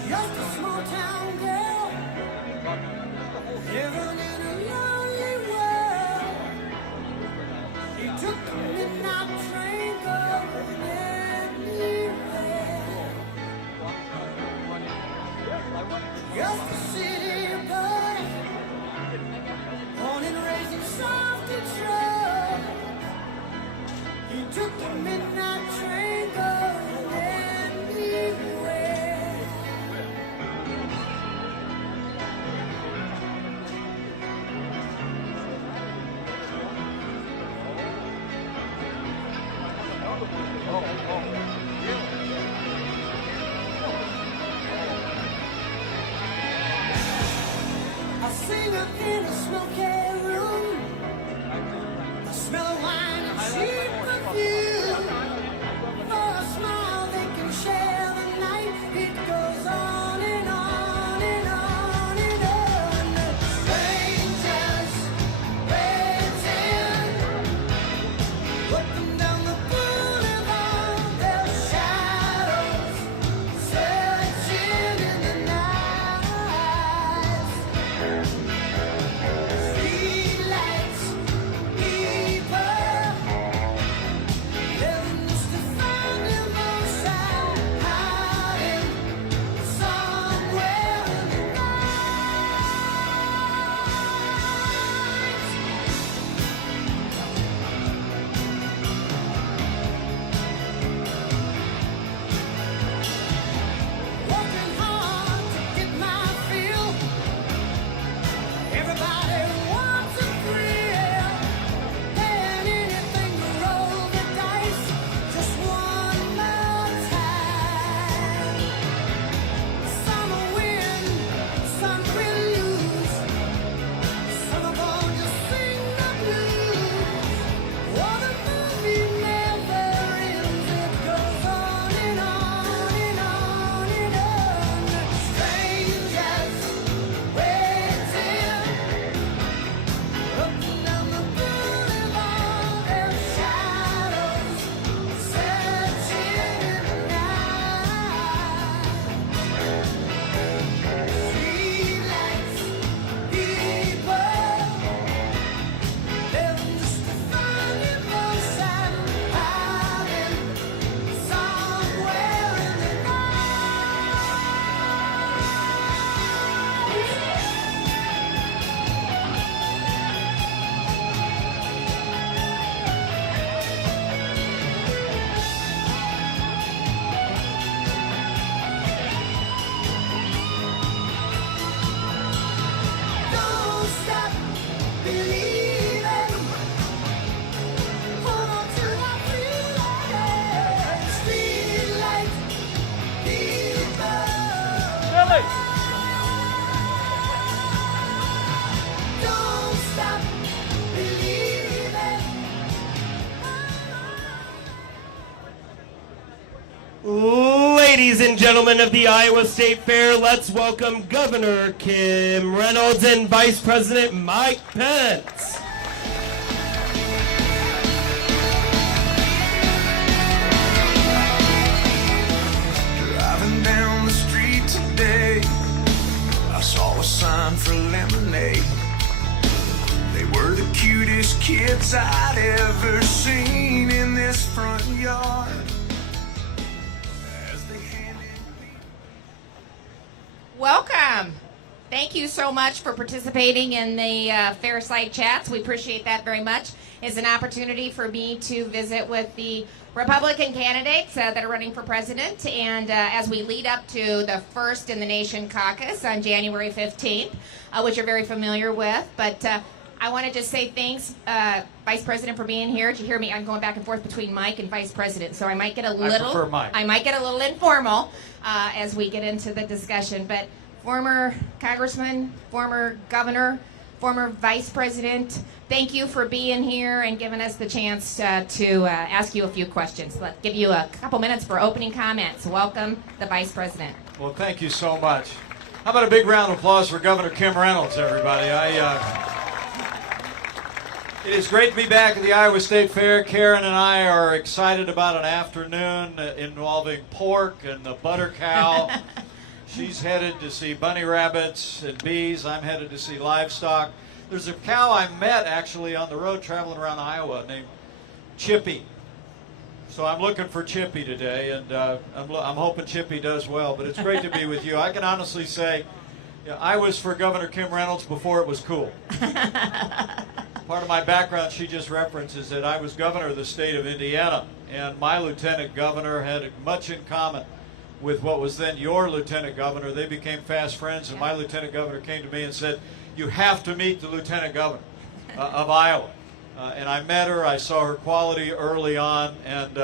Just a small town girl Living in a lonely world. He took the midnight train going anywhere. Just a city boy, born and raised in South Detroit. He took the midnight train going anywhere. I sing her in a smoky room. I smell of wine and cheap perfume. For a smile they can share the night. It goes on and on and on and on. Strangers waiting, looking down the boulevard. Their shadows searching in the night. Streetlights, people, living just to find emotion, hiding somewhere in the night. Working hard to get my fill. Everybody wants a thrill, paying anything to roll the dice just one more time. Some will win, some will lose, some of them just sing the blues. Oh, the movie never ends, it goes on and on and on and on. Strangers waiting, looking down the boulevard, their shadows searching in the night. Streetlights, people, living just to find emotion, hiding somewhere in the Don't stop believing. Hold on to that feeling. Streetlight people. Don't stop believing. Ladies and gentlemen of the Iowa State Fair, let's welcome Governor Kim Reynolds and Vice President Mike Pence. Driving down the street today, I saw a sign for lemonade. They were the cutest kids I'd ever seen in this front yard. As they handed me Welcome. Thank you so much for participating in the Fair Site Chats. We appreciate that very much. It's an opportunity for me to visit with the Republican candidates that are running for president, and as we lead up to the First in the Nation caucus on January 15th, which you're very familiar with. But I want to just say thanks, Vice President, for being here. Did you hear me? I'm going back and forth between Mike and Vice President, so I might get a little. I prefer Mike. I might get a little informal as we get into the discussion. But former Congressman, former Governor, former Vice President, thank you for being here and giving us the chance to ask you a few questions. Let's give you a couple minutes for opening comments. Welcome, the Vice President. Well, thank you so much. How about a big round of applause for Governor Kim Reynolds, everybody? It is great to be back at the Iowa State Fair. Karen and I are excited about an afternoon involving pork and the butter cow. She's headed to see bunny rabbits and bees. I'm headed to see livestock. There's a cow I met actually on the road traveling around Iowa named Chippy. So I'm looking for Chippy today, and I'm hoping Chippy does well. But it's great to be with you. I can honestly say, I was for Governor Kim Reynolds before it was cool. Part of my background she just referenced is that I was governor of the state of Indiana, and my lieutenant governor had much in common with what was then your lieutenant governor. They became fast friends, and my lieutenant governor came to me and said, you have to meet the lieutenant governor of Iowa. And I met her. I saw her quality early on, and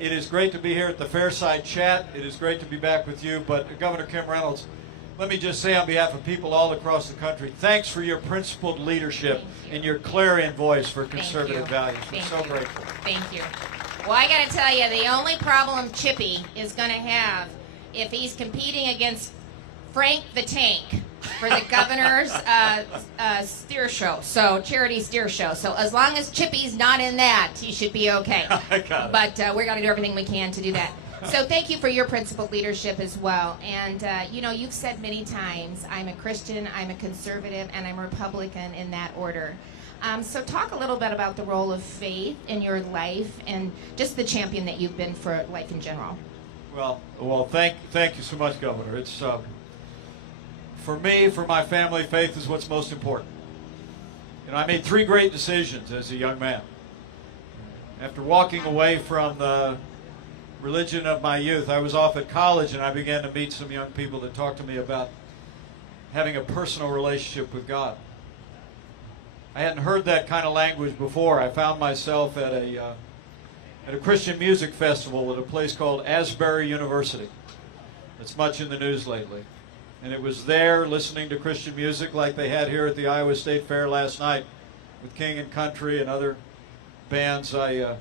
it is great to be here at the Fairside Chat. It is great to be back with you. But Governor Kim Reynolds, let me just say on behalf of people all across the country, thanks for your principled leadership and your clarion voice for conservative values. We're so grateful. Thank you. Well, I got to tell you, the only problem Chippy is going to have if he's competing against Frank the Tank for the governor's steer show, so charity steer show. So as long as Chippy's not in that, he should be okay. But we're going to do everything we can to do that. So thank you for your principled leadership as well. And, you've said many times, I'm a Christian, I'm a conservative, and I'm a Republican in that order. So talk a little bit about the role of faith in your life and just the champion that you've been for life in general. Well, thank you so much, Governor. It's for me, for my family, faith is what's most important. I made 3 great decisions as a young man. After walking away from the religion of my youth, I was off at college, and I began to meet some young people that talked to me about having a personal relationship with God. I hadn't heard that kind of language before. I found myself at a Christian music festival at a place called Asbury University. It's much in the news lately. And it was there, listening to Christian music like they had here at the Iowa State Fair last night with King and Country and other bands. It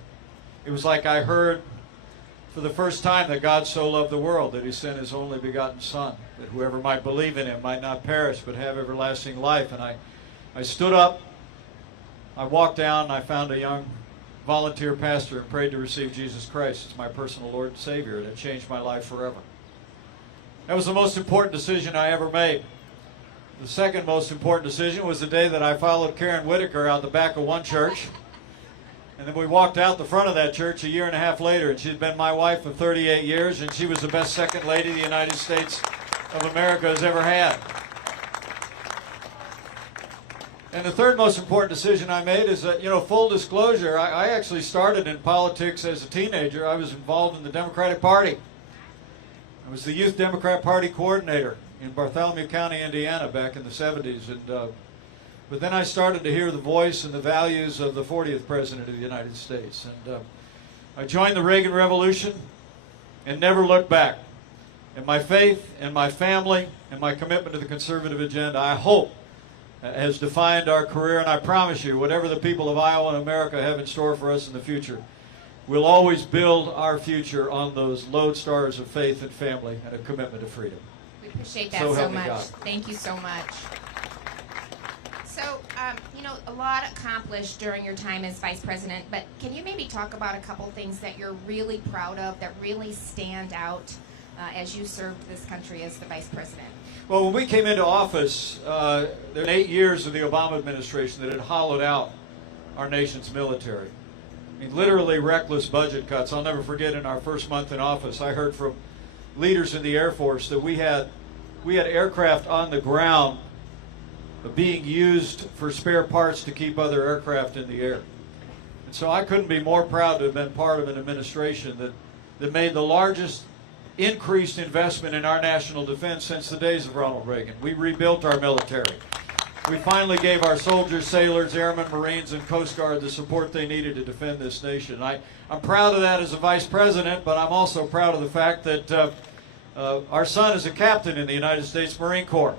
was like I heard for the first time that God so loved the world that he sent his only begotten Son, that whoever might believe in him might not perish but have everlasting life. And I stood up, I walked down, and I found a young volunteer pastor and prayed to receive Jesus Christ as my personal Lord and Savior, and it changed my life forever. That was the most important decision I ever made. The second most important decision was the day that I followed Karen Whitaker out the back of one church. And then we walked out the front of that church a year and a half later, and she'd been my wife for 38 years, and she was the best second lady the United States of America has ever had. And the third most important decision I made is that, full disclosure, I actually started in politics as a teenager. I was involved in the Democratic Party. I was the Youth Democrat Party coordinator in Bartholomew County, Indiana, back in the 70s. But then I started to hear the voice and the values of the 40th President of the United States. And I joined the Reagan Revolution and never looked back. And my faith and my family and my commitment to the conservative agenda, I hope, has defined our career. And I promise you, whatever the people of Iowa and America have in store for us in the future, we'll always build our future on those lodestars of faith and family and a commitment to freedom. We appreciate that so so help me much. God. Thank you so much. So, a lot accomplished during your time as vice president, but can you maybe talk about a couple things that you're really proud of, that really stand out as you served this country as the vice president? Well, when we came into office, there were 8 years of the Obama administration that had hollowed out our nation's military. I mean, literally reckless budget cuts. I'll never forget in our first month in office, I heard from leaders in the Air Force that we had aircraft on the ground being used for spare parts to keep other aircraft in the air. And so I couldn't be more proud to have been part of an administration that made the largest increased investment in our national defense since the days of Ronald Reagan. We rebuilt our military. We finally gave our soldiers, sailors, airmen, Marines, and Coast Guard the support they needed to defend this nation. I'm proud of that as a vice president, but I'm also proud of the fact that our son is a captain in the United States Marine Corps.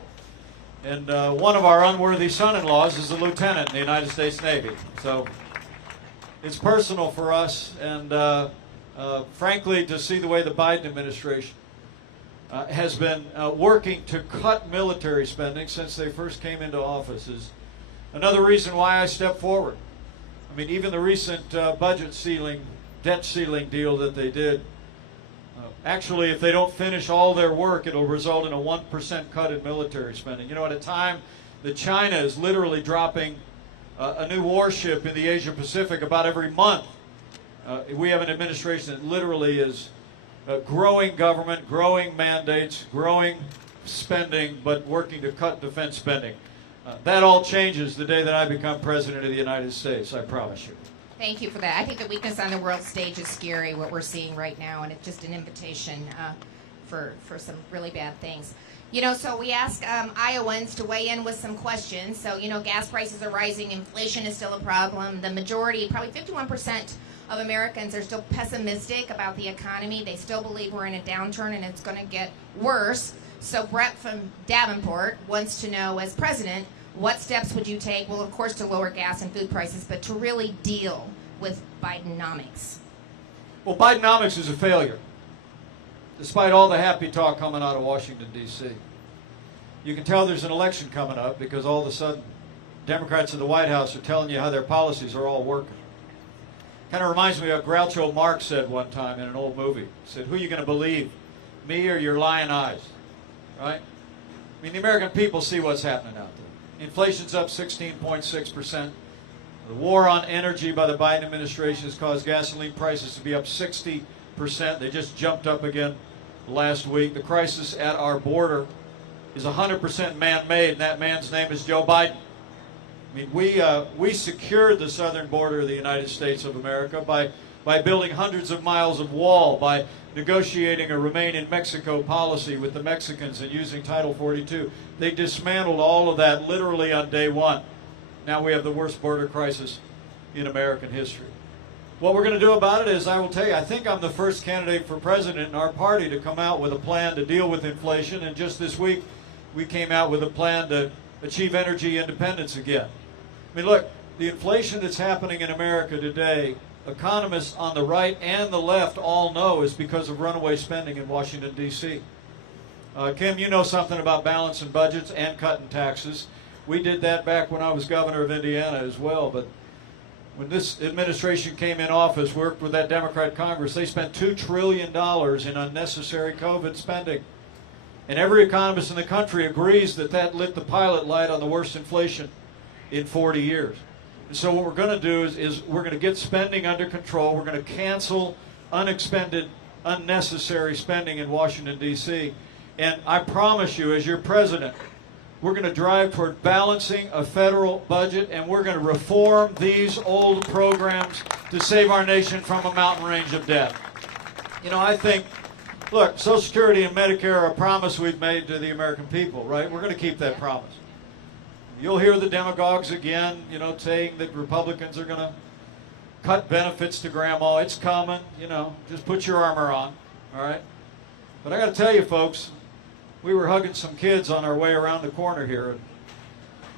And one of our unworthy son-in-laws is a lieutenant in the United States Navy. So it's personal for us, and frankly, to see the way the Biden administration has been working to cut military spending since they first came into office is another reason why I stepped forward. I mean, even the recent budget ceiling, debt ceiling deal that they did, Actually, if they don't finish all their work, it'll result in a 1% cut in military spending. You know, at a time that China is literally dropping a new warship in the Asia Pacific about every month, we have an administration that literally is growing government, growing mandates, growing spending, but working to cut defense spending. That all changes the day that I become President of the United States, I promise you. Thank you for that. I think the weakness on the world stage is scary, what we're seeing right now, and it's just an invitation for some really bad things. You know, so we ask Iowans to weigh in with some questions. So, you know, gas prices are rising, inflation is still a problem. The majority, probably 51% of Americans are still pessimistic about the economy. They still believe we're in a downturn and it's going to get worse. So Brett from Davenport wants to know, as president, what steps would you take? Well, of course, to lower gas and food prices, but to really deal with Bidenomics. Well, Bidenomics is a failure, despite all the happy talk coming out of Washington, D.C. You can tell there's an election coming up because all of a sudden Democrats in the White House are telling you how their policies are all working. Kind of reminds me of what Groucho Marx said one time in an old movie. He said, who are you going to believe, me or your lying eyes? Right? I mean, the American people see what's happening out there. Inflation's up 16.6%. The war on energy by the Biden administration has caused gasoline prices to be up 60%. They just jumped up again last week. The crisis at our border is 100% man-made, and that man's name is Joe Biden. I mean, we secured the southern border of the United States of America by building hundreds of miles of wall, by negotiating a Remain in Mexico policy with the Mexicans and using Title 42. They dismantled all of that literally on day one. Now we have the worst border crisis in American history. What we're going to do about it is, I will tell you, I think I'm the first candidate for president in our party to come out with a plan to deal with inflation, and just this week we came out with a plan to achieve energy independence again. I mean, look, the inflation that's happening in America today, economists on the right and the left all know is because of runaway spending in Washington, D.C. Kim, you know something about balancing budgets and cutting taxes. We did that back when I was governor of Indiana as well, but when this administration came in office, worked with that Democrat Congress, they spent $2 trillion in unnecessary COVID spending. And every economist in the country agrees that that lit the pilot light on the worst inflation in 40 years. And so what we're going to do is we're going to get spending under control. We're going to cancel unexpended, unnecessary spending in Washington, D.C. And I promise you, as your president, we're going to drive toward balancing a federal budget, and we're going to reform these old programs to save our nation from a mountain range of debt. You know, I think, look, Social Security and Medicare are a promise we've made to the American people, right? We're going to keep that promise. You'll hear the demagogues again, you know, saying that Republicans are going to cut benefits to grandma. It's coming, you know, just put your armor on, all right? But I got to tell you, folks, we were hugging some kids on our way around the corner here, and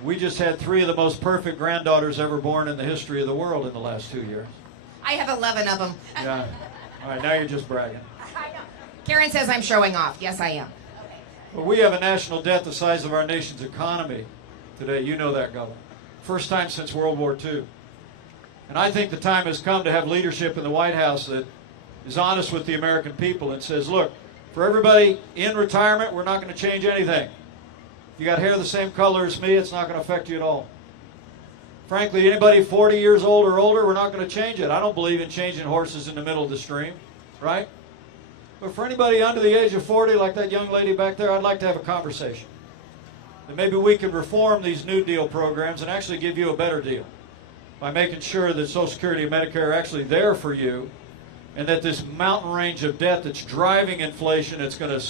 we just had 3 of the most perfect granddaughters ever born in the history of the world in the last 2 years. I have 11 of them. Yeah. All right, now you're just bragging. I know. Karen says I'm showing off. Yes, I am. Well, we have a national debt the size of our nation's economy today. You know that, Governor. First time since World War II. And I think the time has come to have leadership in the White House that is honest with the American people and says, look, for everybody in retirement, we're not going to change anything. If you got hair the same color as me, it's not going to affect you at all. Frankly, anybody 40 years old or older, we're not going to change it. I don't believe in changing horses in the middle of the stream, right? But for anybody under the age of 40, like that young lady back there, I'd like to have a conversation. And maybe we could reform these New Deal programs and actually give you a better deal by making sure that Social Security and Medicare are actually there for you, and that this mountain range of debt that's driving inflation, it's going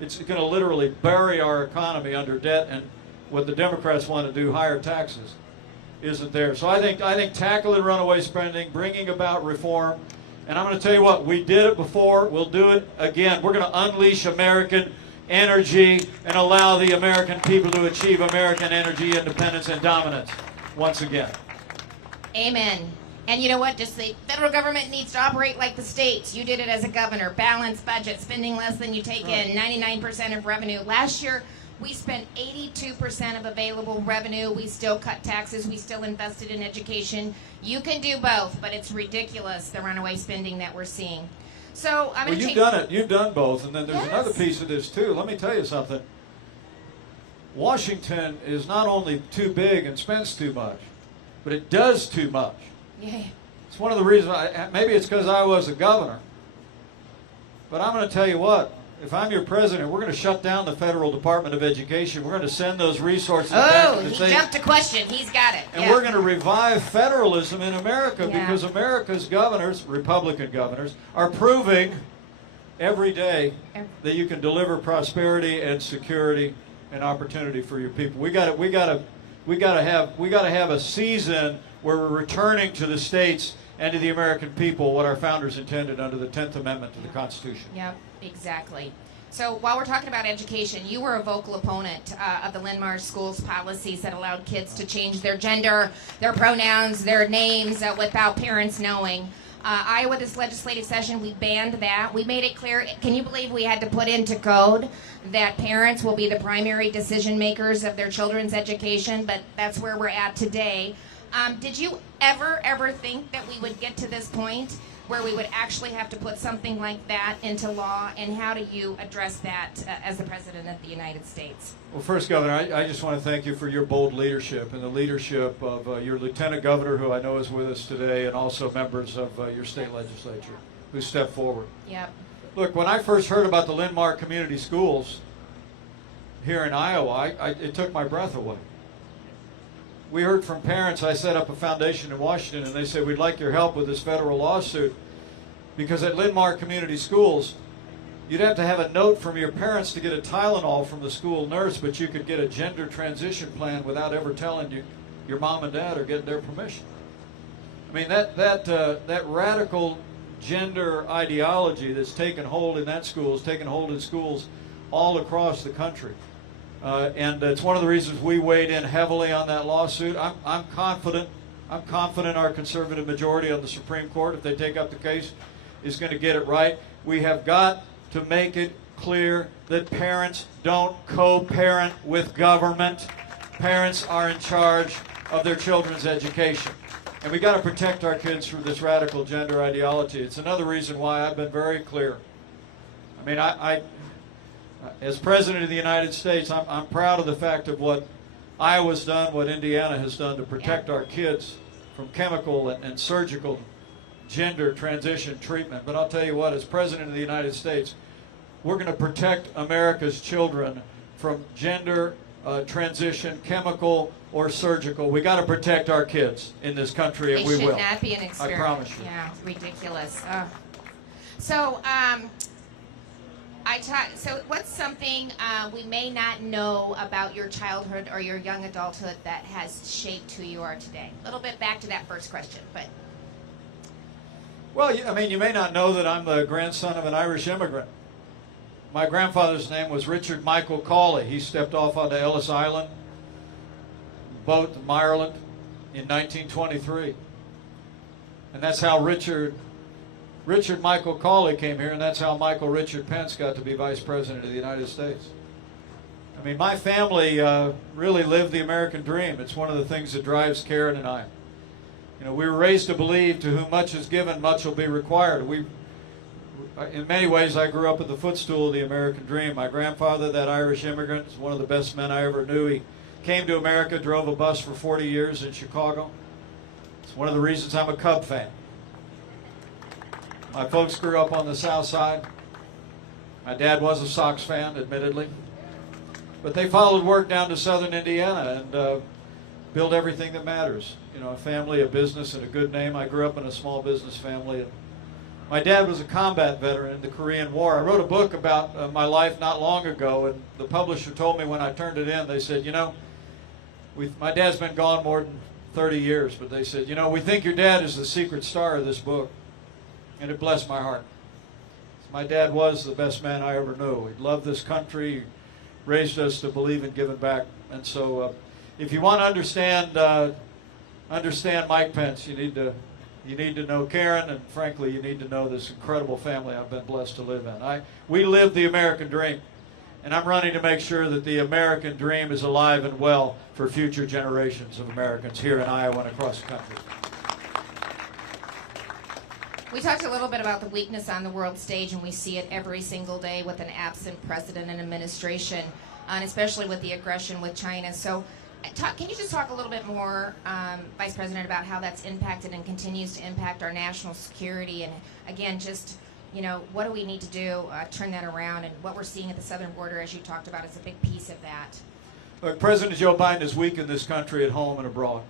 to literally bury our economy under debt, and what the Democrats want to do, higher taxes, isn't there. So I think tackling runaway spending, bringing about reform, and I'm going to tell you what, we did it before, we'll do it again. We're going to unleash American energy and allow the American people to achieve American energy independence and dominance once again. Amen. And you know what? Just the federal government needs to operate like the states. You did it as a governor. Balanced budget, spending less than you take in, 99% of revenue. Last year, we spent 82% of available revenue. We still cut taxes. We still invested in education. You can do both, but it's ridiculous, the runaway spending that we're seeing. So I'm Well, going to you've done it. You've done both, and then there's another Yes. piece of this too. Let me tell you something. Washington is not only too big and spends too much, but it does too much. Yeah. It's one of the reasons. Maybe it's because I was a governor, but I'm going to tell you what. If I'm your president, we're going to shut down the Federal Department of Education. We're going to send those resources back Oh, to the he state. jumped a question. He's got it. And Yeah. we're going to revive federalism in America Yeah. because America's governors, Republican governors, are proving every day that you can deliver prosperity and security and opportunity for your people. We got to have a season where we're returning to the states and to the American people what our founders intended under the 10th Amendment to the Constitution. Yep, exactly. So while we're talking about education, you were a vocal opponent of the Linn-Mar schools policies that allowed kids to change their gender, their pronouns, their names without parents knowing. Iowa, this legislative session, we banned that. We made it clear. Can you believe we had to put into code that parents will be the primary decision makers of their children's education? But that's where we're at today. Did you ever think that we would get to this point where we would actually have to put something like that into law? And how do you address that as the President of the United States? Well, first, Governor, I just want to thank you for your bold leadership and the leadership of your Lieutenant Governor, who I know is with us today, and also members of your state legislature who stepped forward. Yep. Look, when I first heard about the Linn-Mar Community Schools here in Iowa, it took my breath away. We heard from parents. I set up a foundation in Washington, and they said, we'd like your help with this federal lawsuit because at Linn-Mar Community Schools, you'd have to have a note from your parents to get a Tylenol from the school nurse, but you could get a gender transition plan without ever telling your mom and dad or getting their permission. I mean, that radical gender ideology that's taken hold in that school has taken hold in schools all across the country. And it's one of the reasons we weighed in heavily on that lawsuit. I'm confident our conservative majority on the Supreme Court, if they take up the case, is going to get it right. We have got to make it clear that parents don't co-parent with government. Parents are in charge of their children's education. And we got to protect our kids from this radical gender ideology. It's another reason why I've been very clear. I mean, as President of the United States, I'm proud of the fact of what Iowa's done, what Indiana has done to protect our kids from chemical and surgical gender transition treatment. But I'll tell you what, as President of the United States, we're going to protect America's children from gender transition, chemical or surgical. We got to protect our kids in this country, and we will. It should not be an experiment. I promise you. Yeah, it's ridiculous. So what's something we may not know about your childhood or your young adulthood that has shaped who you are today? A little bit back to that first question, but. Well, I mean, you may not know that I'm the grandson of an Irish immigrant. My grandfather's name was Richard Michael Cawley. He stepped off onto Ellis Island, boat in Ireland in 1923. And that's how Richard Michael Cawley came here, and that's how Michael Richard Pence got to be Vice President of the United States. I mean, my family really lived the American dream. It's one of the things that drives Karen and I. You know, we were raised to believe to whom much is given, much will be required. In many ways, I grew up at the footstool of the American dream. My grandfather, that Irish immigrant, is one of the best men I ever knew. He came to America, drove a bus for 40 years in Chicago. It's one of the reasons I'm a Cub fan. My folks grew up on the South Side. My dad was a Sox fan, admittedly. But they followed work down to southern Indiana and built everything that matters. You know, a family, a business, and a good name. I grew up in a small business family. And my dad was a combat veteran in the Korean War. I wrote a book about my life not long ago, and the publisher told me when I turned it in, they said, you know, my dad's been gone more than 30 years, but they said, you know, we think your dad is the secret star of this book. And it blessed my heart. My dad was the best man I ever knew. He loved this country, he raised us to believe in giving back. And so if you want to understand Mike Pence, you need to know Karen, and frankly, you need to know this incredible family I've been blessed to live in. We live the American dream, and I'm running to make sure that the American dream is alive and well for future generations of Americans here in Iowa and across the country. We talked a little bit about the weakness on the world stage, and we see it every single day with an absent president and administration, and especially with the aggression with China. So can you just talk a little bit more, Vice President, about how that's impacted and continues to impact our national security? And again, just, what do we need to do, turn that around? And what we're seeing at the southern border, as you talked about, is a big piece of that. Look, President Joe Biden has weakened this country at home and abroad.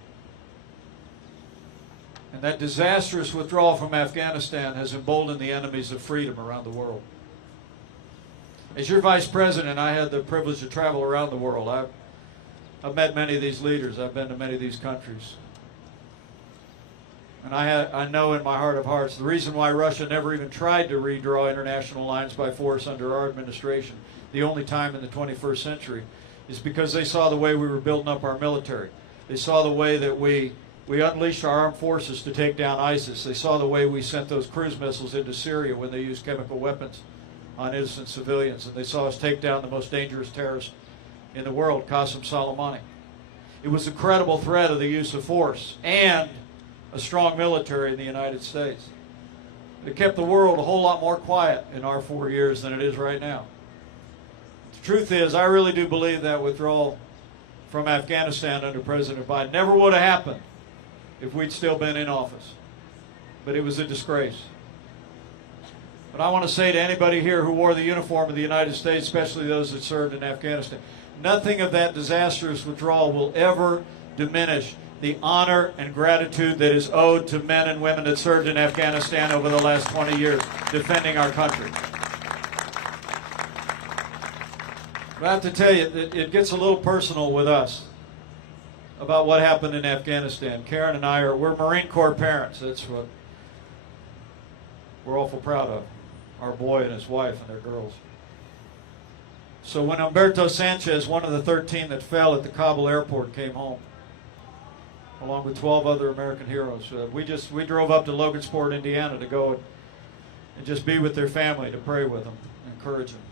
And that disastrous withdrawal from Afghanistan has emboldened the enemies of freedom around the world. As your vice president, I had the privilege to travel around the world. I've met many of these leaders. I've been to many of these countries. And I know in my heart of hearts the reason why Russia never even tried to redraw international lines by force under our administration, the only time in the 21st century, is because they saw the way we were building up our military. They saw the way that we unleashed our armed forces to take down ISIS. They saw the way we sent those cruise missiles into Syria when they used chemical weapons on innocent civilians. And they saw us take down the most dangerous terrorist in the world, Qasem Soleimani. It was a credible threat of the use of force and a strong military in the United States. It kept the world a whole lot more quiet in our 4 years than it is right now. The truth is, I really do believe that withdrawal from Afghanistan under President Biden never would have happened if we'd still been in office. But it was a disgrace. But I want to say to anybody here who wore the uniform of the United States, especially those that served in Afghanistan, nothing of that disastrous withdrawal will ever diminish the honor and gratitude that is owed to men and women that served in Afghanistan over the last 20 years, defending our country. But I have to tell you, it gets a little personal with us about what happened in Afghanistan. Karen and I we're Marine Corps parents. That's what we're awful proud of, our boy and his wife and their girls. So when Humberto Sanchez, one of the 13 that fell at the Kabul airport, came home, along with 12 other American heroes, we drove up to Logansport, Indiana to go and just be with their family, to pray with them, encourage them.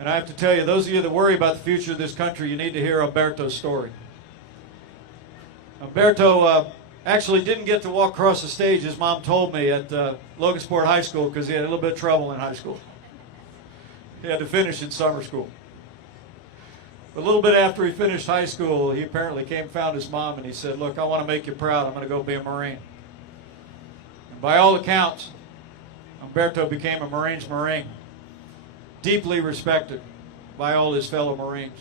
And I have to tell you, those of you that worry about the future of this country, you need to hear Humberto's story. Humberto actually didn't get to walk across the stage, his mom told me, at Logansport High School because he had a little bit of trouble in high school. He had to finish in summer school. But a little bit after he finished high school, he apparently came and found his mom and he said, "Look, I want to make you proud. I'm going to go be a Marine." And by all accounts, Humberto became a Marine's Marine, deeply respected by all his fellow Marines.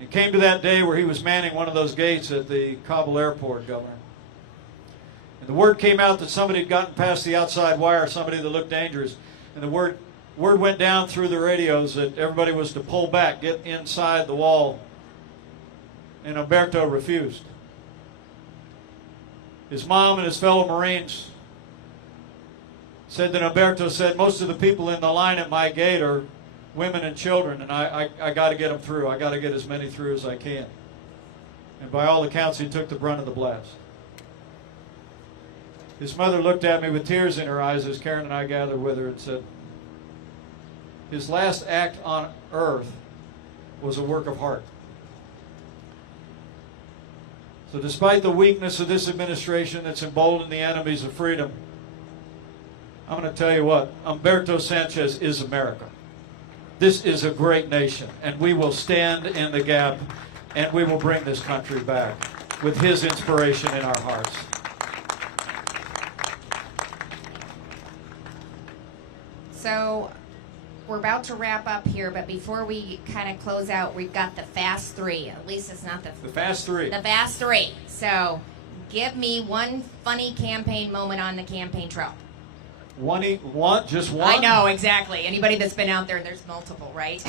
It came to that day where he was manning one of those gates at the Kabul airport, Governor. And the word came out that somebody had gotten past the outside wire, somebody that looked dangerous. And the word went down through the radios that everybody was to pull back, get inside the wall. And Humberto refused. His mom and his fellow Marines said that Humberto said, "Most of the people in the line at my gate are women and children, and I got to get them through. I got to get as many through as I can." And by all accounts, he took the brunt of the blast. His mother looked at me with tears in her eyes as Karen and I gathered with her and said, his last act on earth was a work of heart. So despite the weakness of this administration that's emboldened the enemies of freedom, I'm going to tell you what, Humberto Sanchez is America. This is a great nation, and we will stand in the gap, and we will bring this country back with his inspiration in our hearts. So we're about to wrap up here, but before we kind of close out, we've got the Fast Three. At least it's not the Fast Three. The Fast Three. So give me one funny campaign moment on the campaign trail. Just one? I know, exactly. Anybody that's been out there, there's multiple, right?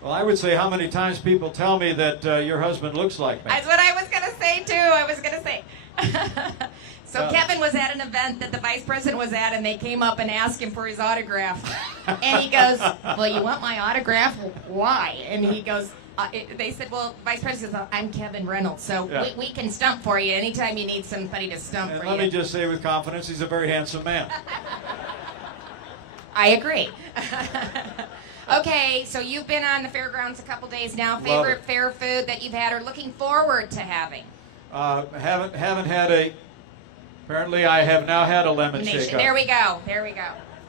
Well, I would say how many times people tell me that your husband looks like me. That's what I was going to say, too. I was going to say. So Kevin was at an event that the vice president was at, and they came up and asked him for his autograph. And he goes, "Well, you want my autograph? Why?" And he goes, they said, "Well, vice president says, I'm Kevin Reynolds, so yeah. we can stump for you anytime you need somebody to stump and for let you." me just say with confidence, he's a very handsome man. I agree. Okay, so you've been on the fairgrounds a couple days now. Favorite fair food that you've had or looking forward to having? Haven't had Apparently, I have now had a lemon shake-up. There we go. There we go.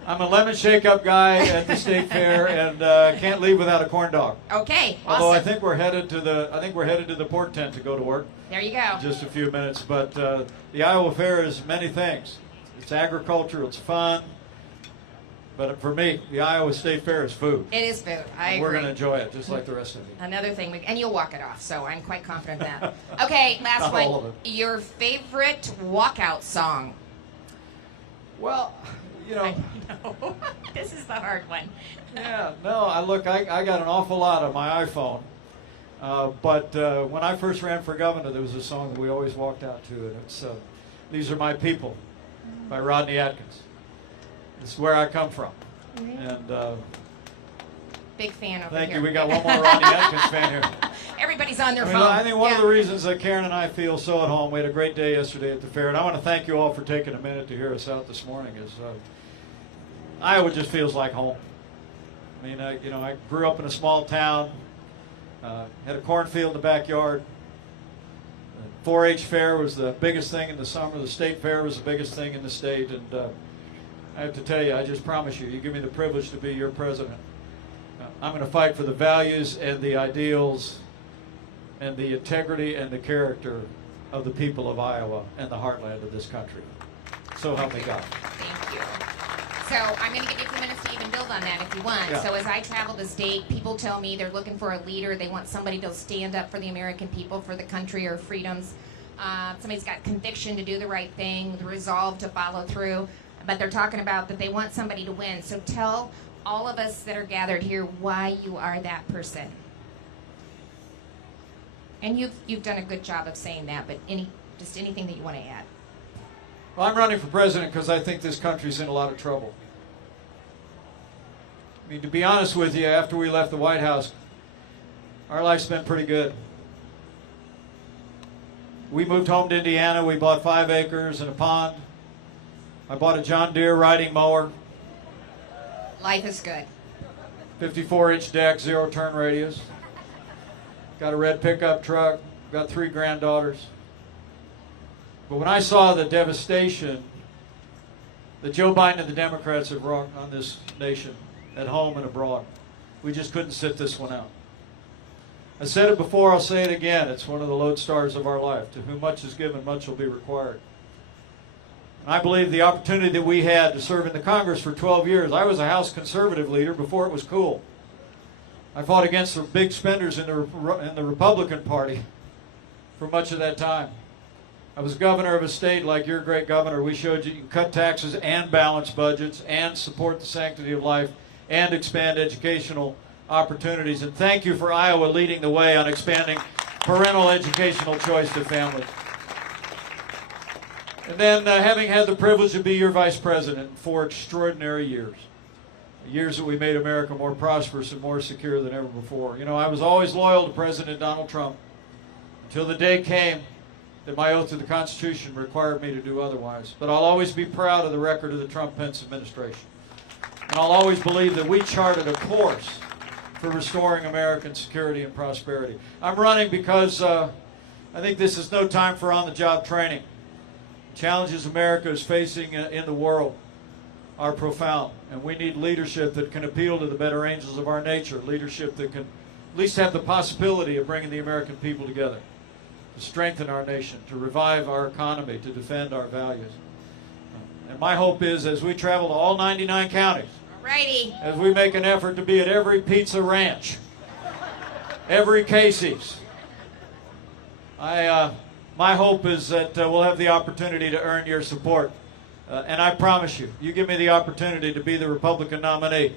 I'm a lemon shake-up guy at the state fair, and can't leave without a corn dog. Okay. Although awesome. I think we're headed to the pork tent to go to work. There you go. In just a few minutes. But the Iowa Fair is many things. It's agriculture. It's fun. But for me, the Iowa State Fair is food. It is food. I agree. We're going to enjoy it, just like the rest of you. Another thing, and you'll walk it off, so I'm quite confident in that. Okay, last Not one. all of it. Your favorite walkout song? Well, you know. I know. This is the hard one. Yeah, no, I got an awful lot on my iPhone. But when I first ran for governor, there was a song that we always walked out to, and it's These Are My People by Rodney Atkins. It's where I come from. And Big fan over thank here. you. We got one more Rodney Atkins fan here. Everybody's on their I mean, phone. I think one of the reasons that Karen and I feel so at home, we had a great day yesterday at the fair, and I want to thank you all for taking a minute to hear us out this morning, is Iowa just feels like home. I mean, I grew up in a small town, had a cornfield in the backyard. The 4-H fair was the biggest thing in the summer. The state fair was the biggest thing in the state, and I have to tell you, I just promise you, you give me the privilege to be your president. I'm going to fight for the values and the ideals and the integrity and the character of the people of Iowa and the heartland of this country. So help me God. Thank you. So I'm going to give you a few minutes to even build on that if you want. Yeah. So as I travel the state, people tell me they're looking for a leader. They want somebody to stand up for the American people, for the country or freedoms. Somebody's got conviction to do the right thing, the resolve to follow through. But they're talking about that they want somebody to win. So tell all of us that are gathered here why you are that person. And you've done a good job of saying that, but just anything that you want to add. Well, I'm running for president because I think this country's in a lot of trouble. I mean, to be honest with you, after we left the White House, our life's been pretty good. We moved home to Indiana. We bought 5 acres and a pond. I bought a John Deere riding mower. Life is good. 54-inch deck, 0-turn radius. Got a red pickup truck. Got 3 granddaughters. But when I saw the devastation that Joe Biden and the Democrats have wrought on this nation, at home and abroad, we just couldn't sit this one out. I said it before, I'll say it again. It's one of the lodestars of our life. To whom much is given, much will be required. And I believe the opportunity that we had to serve in the Congress for 12 years, I was a House conservative leader before it was cool. I fought against the big spenders in the Republican Party for much of that time. I was governor of a state like your great governor. We showed you can cut taxes and balance budgets and support the sanctity of life and expand educational opportunities. And thank you for Iowa leading the way on expanding parental educational choice to families. And then having had the privilege to be your vice president for extraordinary years. Years that we made America more prosperous and more secure than ever before. You know, I was always loyal to President Donald Trump until the day came that my oath to the Constitution required me to do otherwise. But I'll always be proud of the record of the Trump-Pence administration. And I'll always believe that we charted a course for restoring American security and prosperity. I'm running because I think this is no time for on-the-job training. Challenges America is facing in the world are profound, and we need leadership that can appeal to the better angels of our nature, leadership that can at least have the possibility of bringing the American people together, to strengthen our nation, to revive our economy, to defend our values. And my hope is, as we travel to all 99 counties, Alrighty. as we make an effort to be at every pizza ranch, every Casey's, my hope is that we'll have the opportunity to earn your support. And I promise you, you give me the opportunity to be the Republican nominee,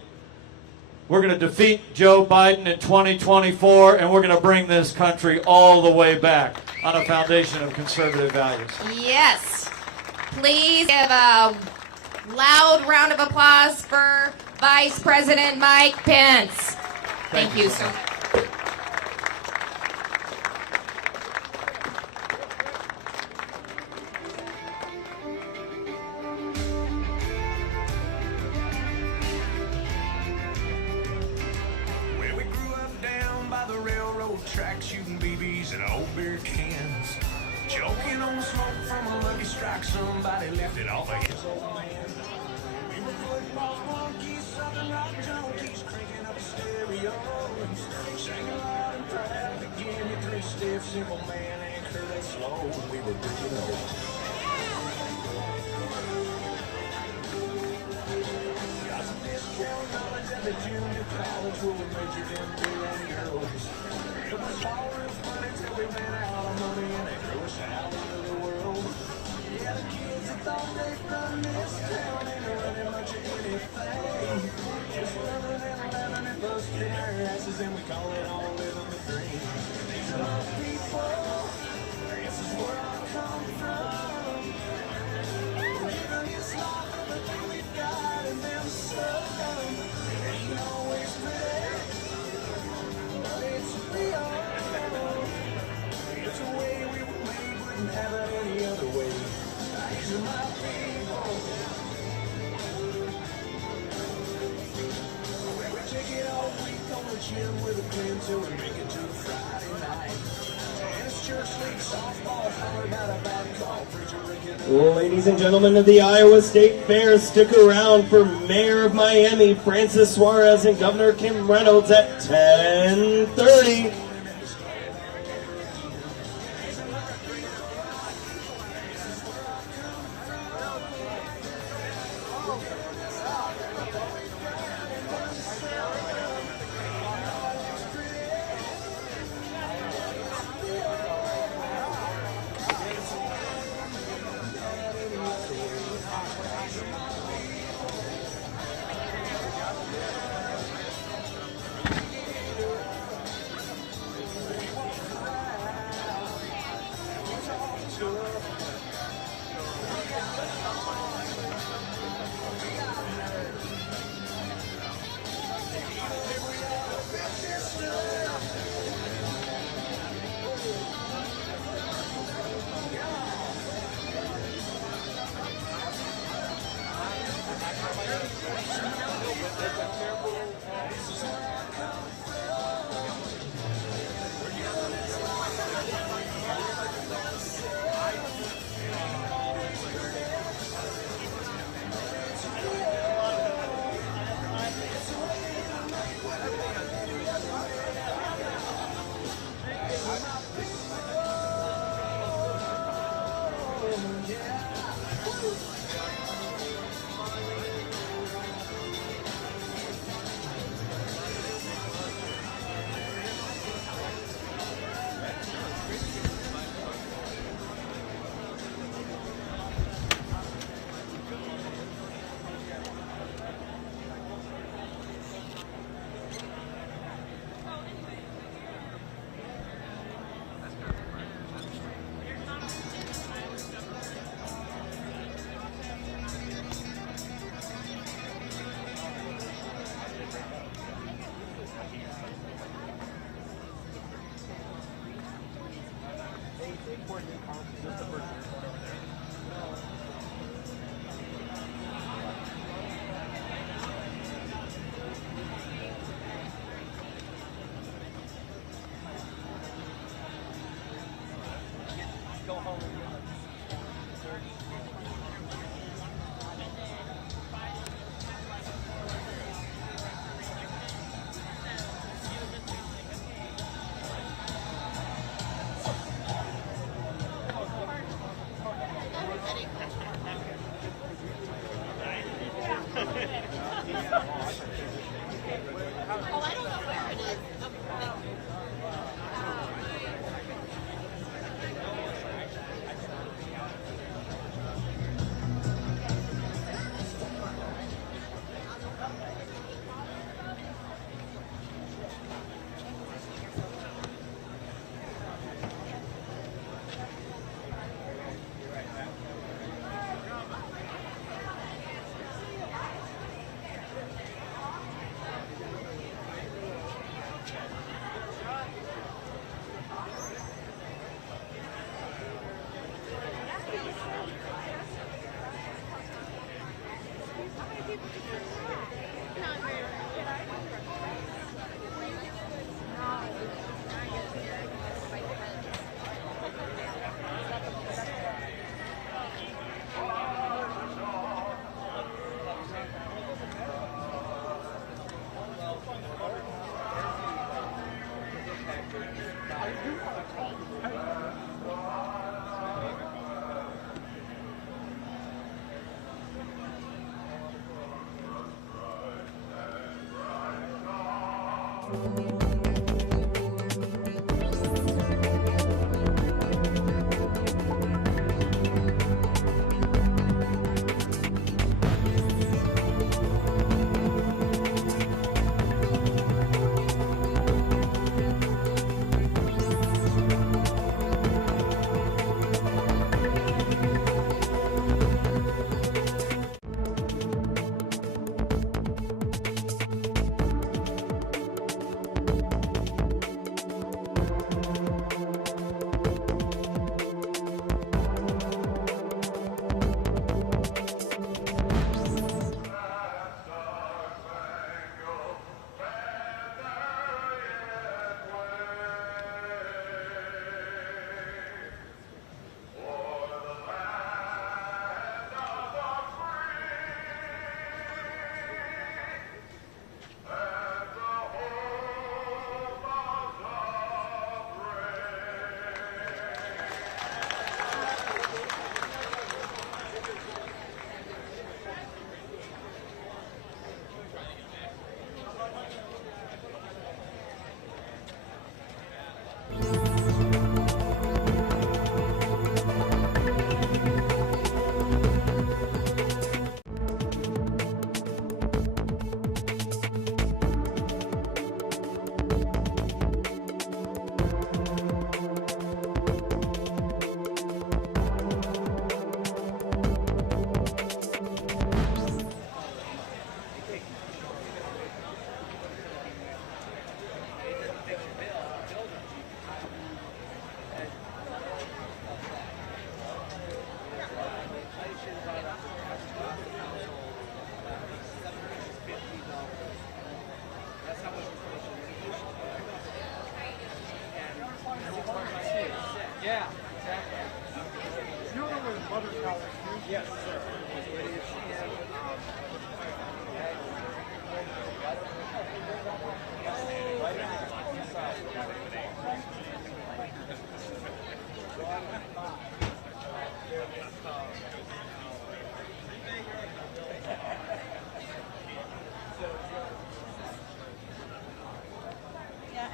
we're going to defeat Joe Biden in 2024, and we're going to bring this country all the way back on a foundation of conservative values. Yes. Please give a loud round of applause for Vice President Mike Pence. Thank you, sir. Well, we grew up down by the railroad tracks, shooting BBs and old beer cans. Choking on smoke from a lucky strike, somebody lifted off of his old man. We were football monkeys, southern rock junkies, cranking up a stereo. Sang loud and proud, give me 3 steps, simple man, anchor that slow. We were digging over. Got some discount knowledge at the junior college where we majored in beer and girls. It was all real funny till we ran out of money and they threw us out into the world. Yeah, the kids that thought they'd run this town ain't running much of anything. Just running and laughing and busting our asses, and we call it all living the dream. These are my people, this is where I come from. Living this life of the thing we've got and them some. It ain't always pretty, but it's real. It's a way we were made, wouldn't have it any other way. These are my people. We take it all week on the chin with a grin till we make it to Friday night. And it's church league softball, holler about a bad call, preacher Ricky. Ladies and gentlemen of the Iowa State Fair, stick around for Mayor of Miami, Francis Suarez, and Governor Kim Reynolds at 10:30.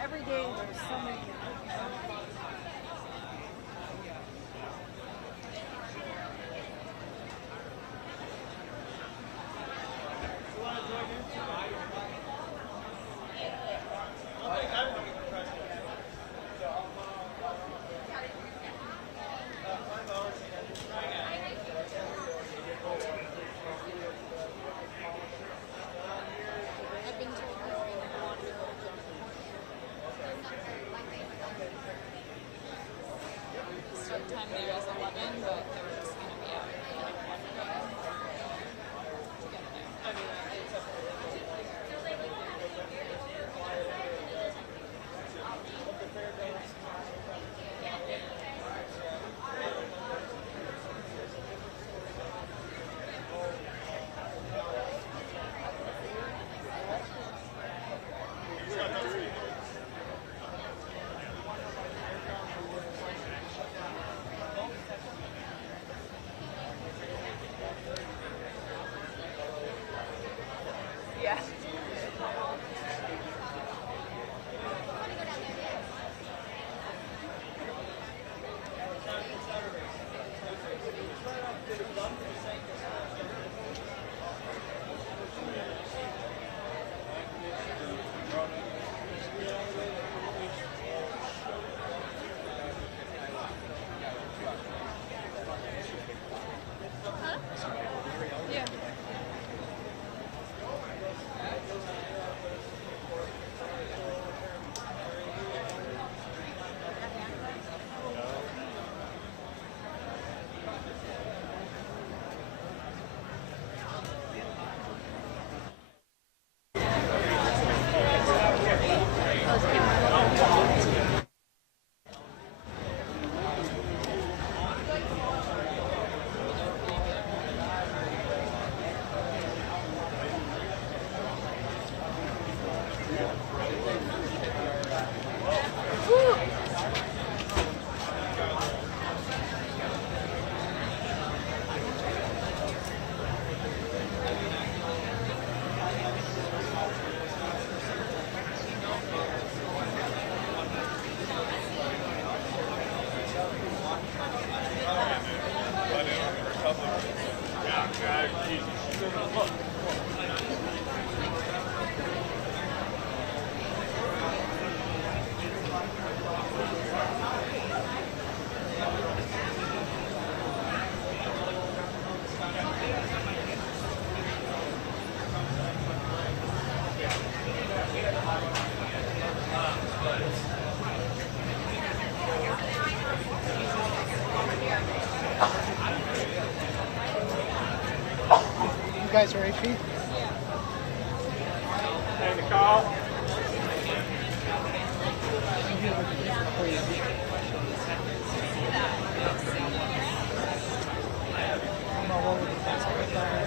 every day there's so many. Time there is 11, but they were just going to be out like 1 a.m. to get Yeah. Huh? Yeah. Supervisor AP. And the call. I'm all over the place.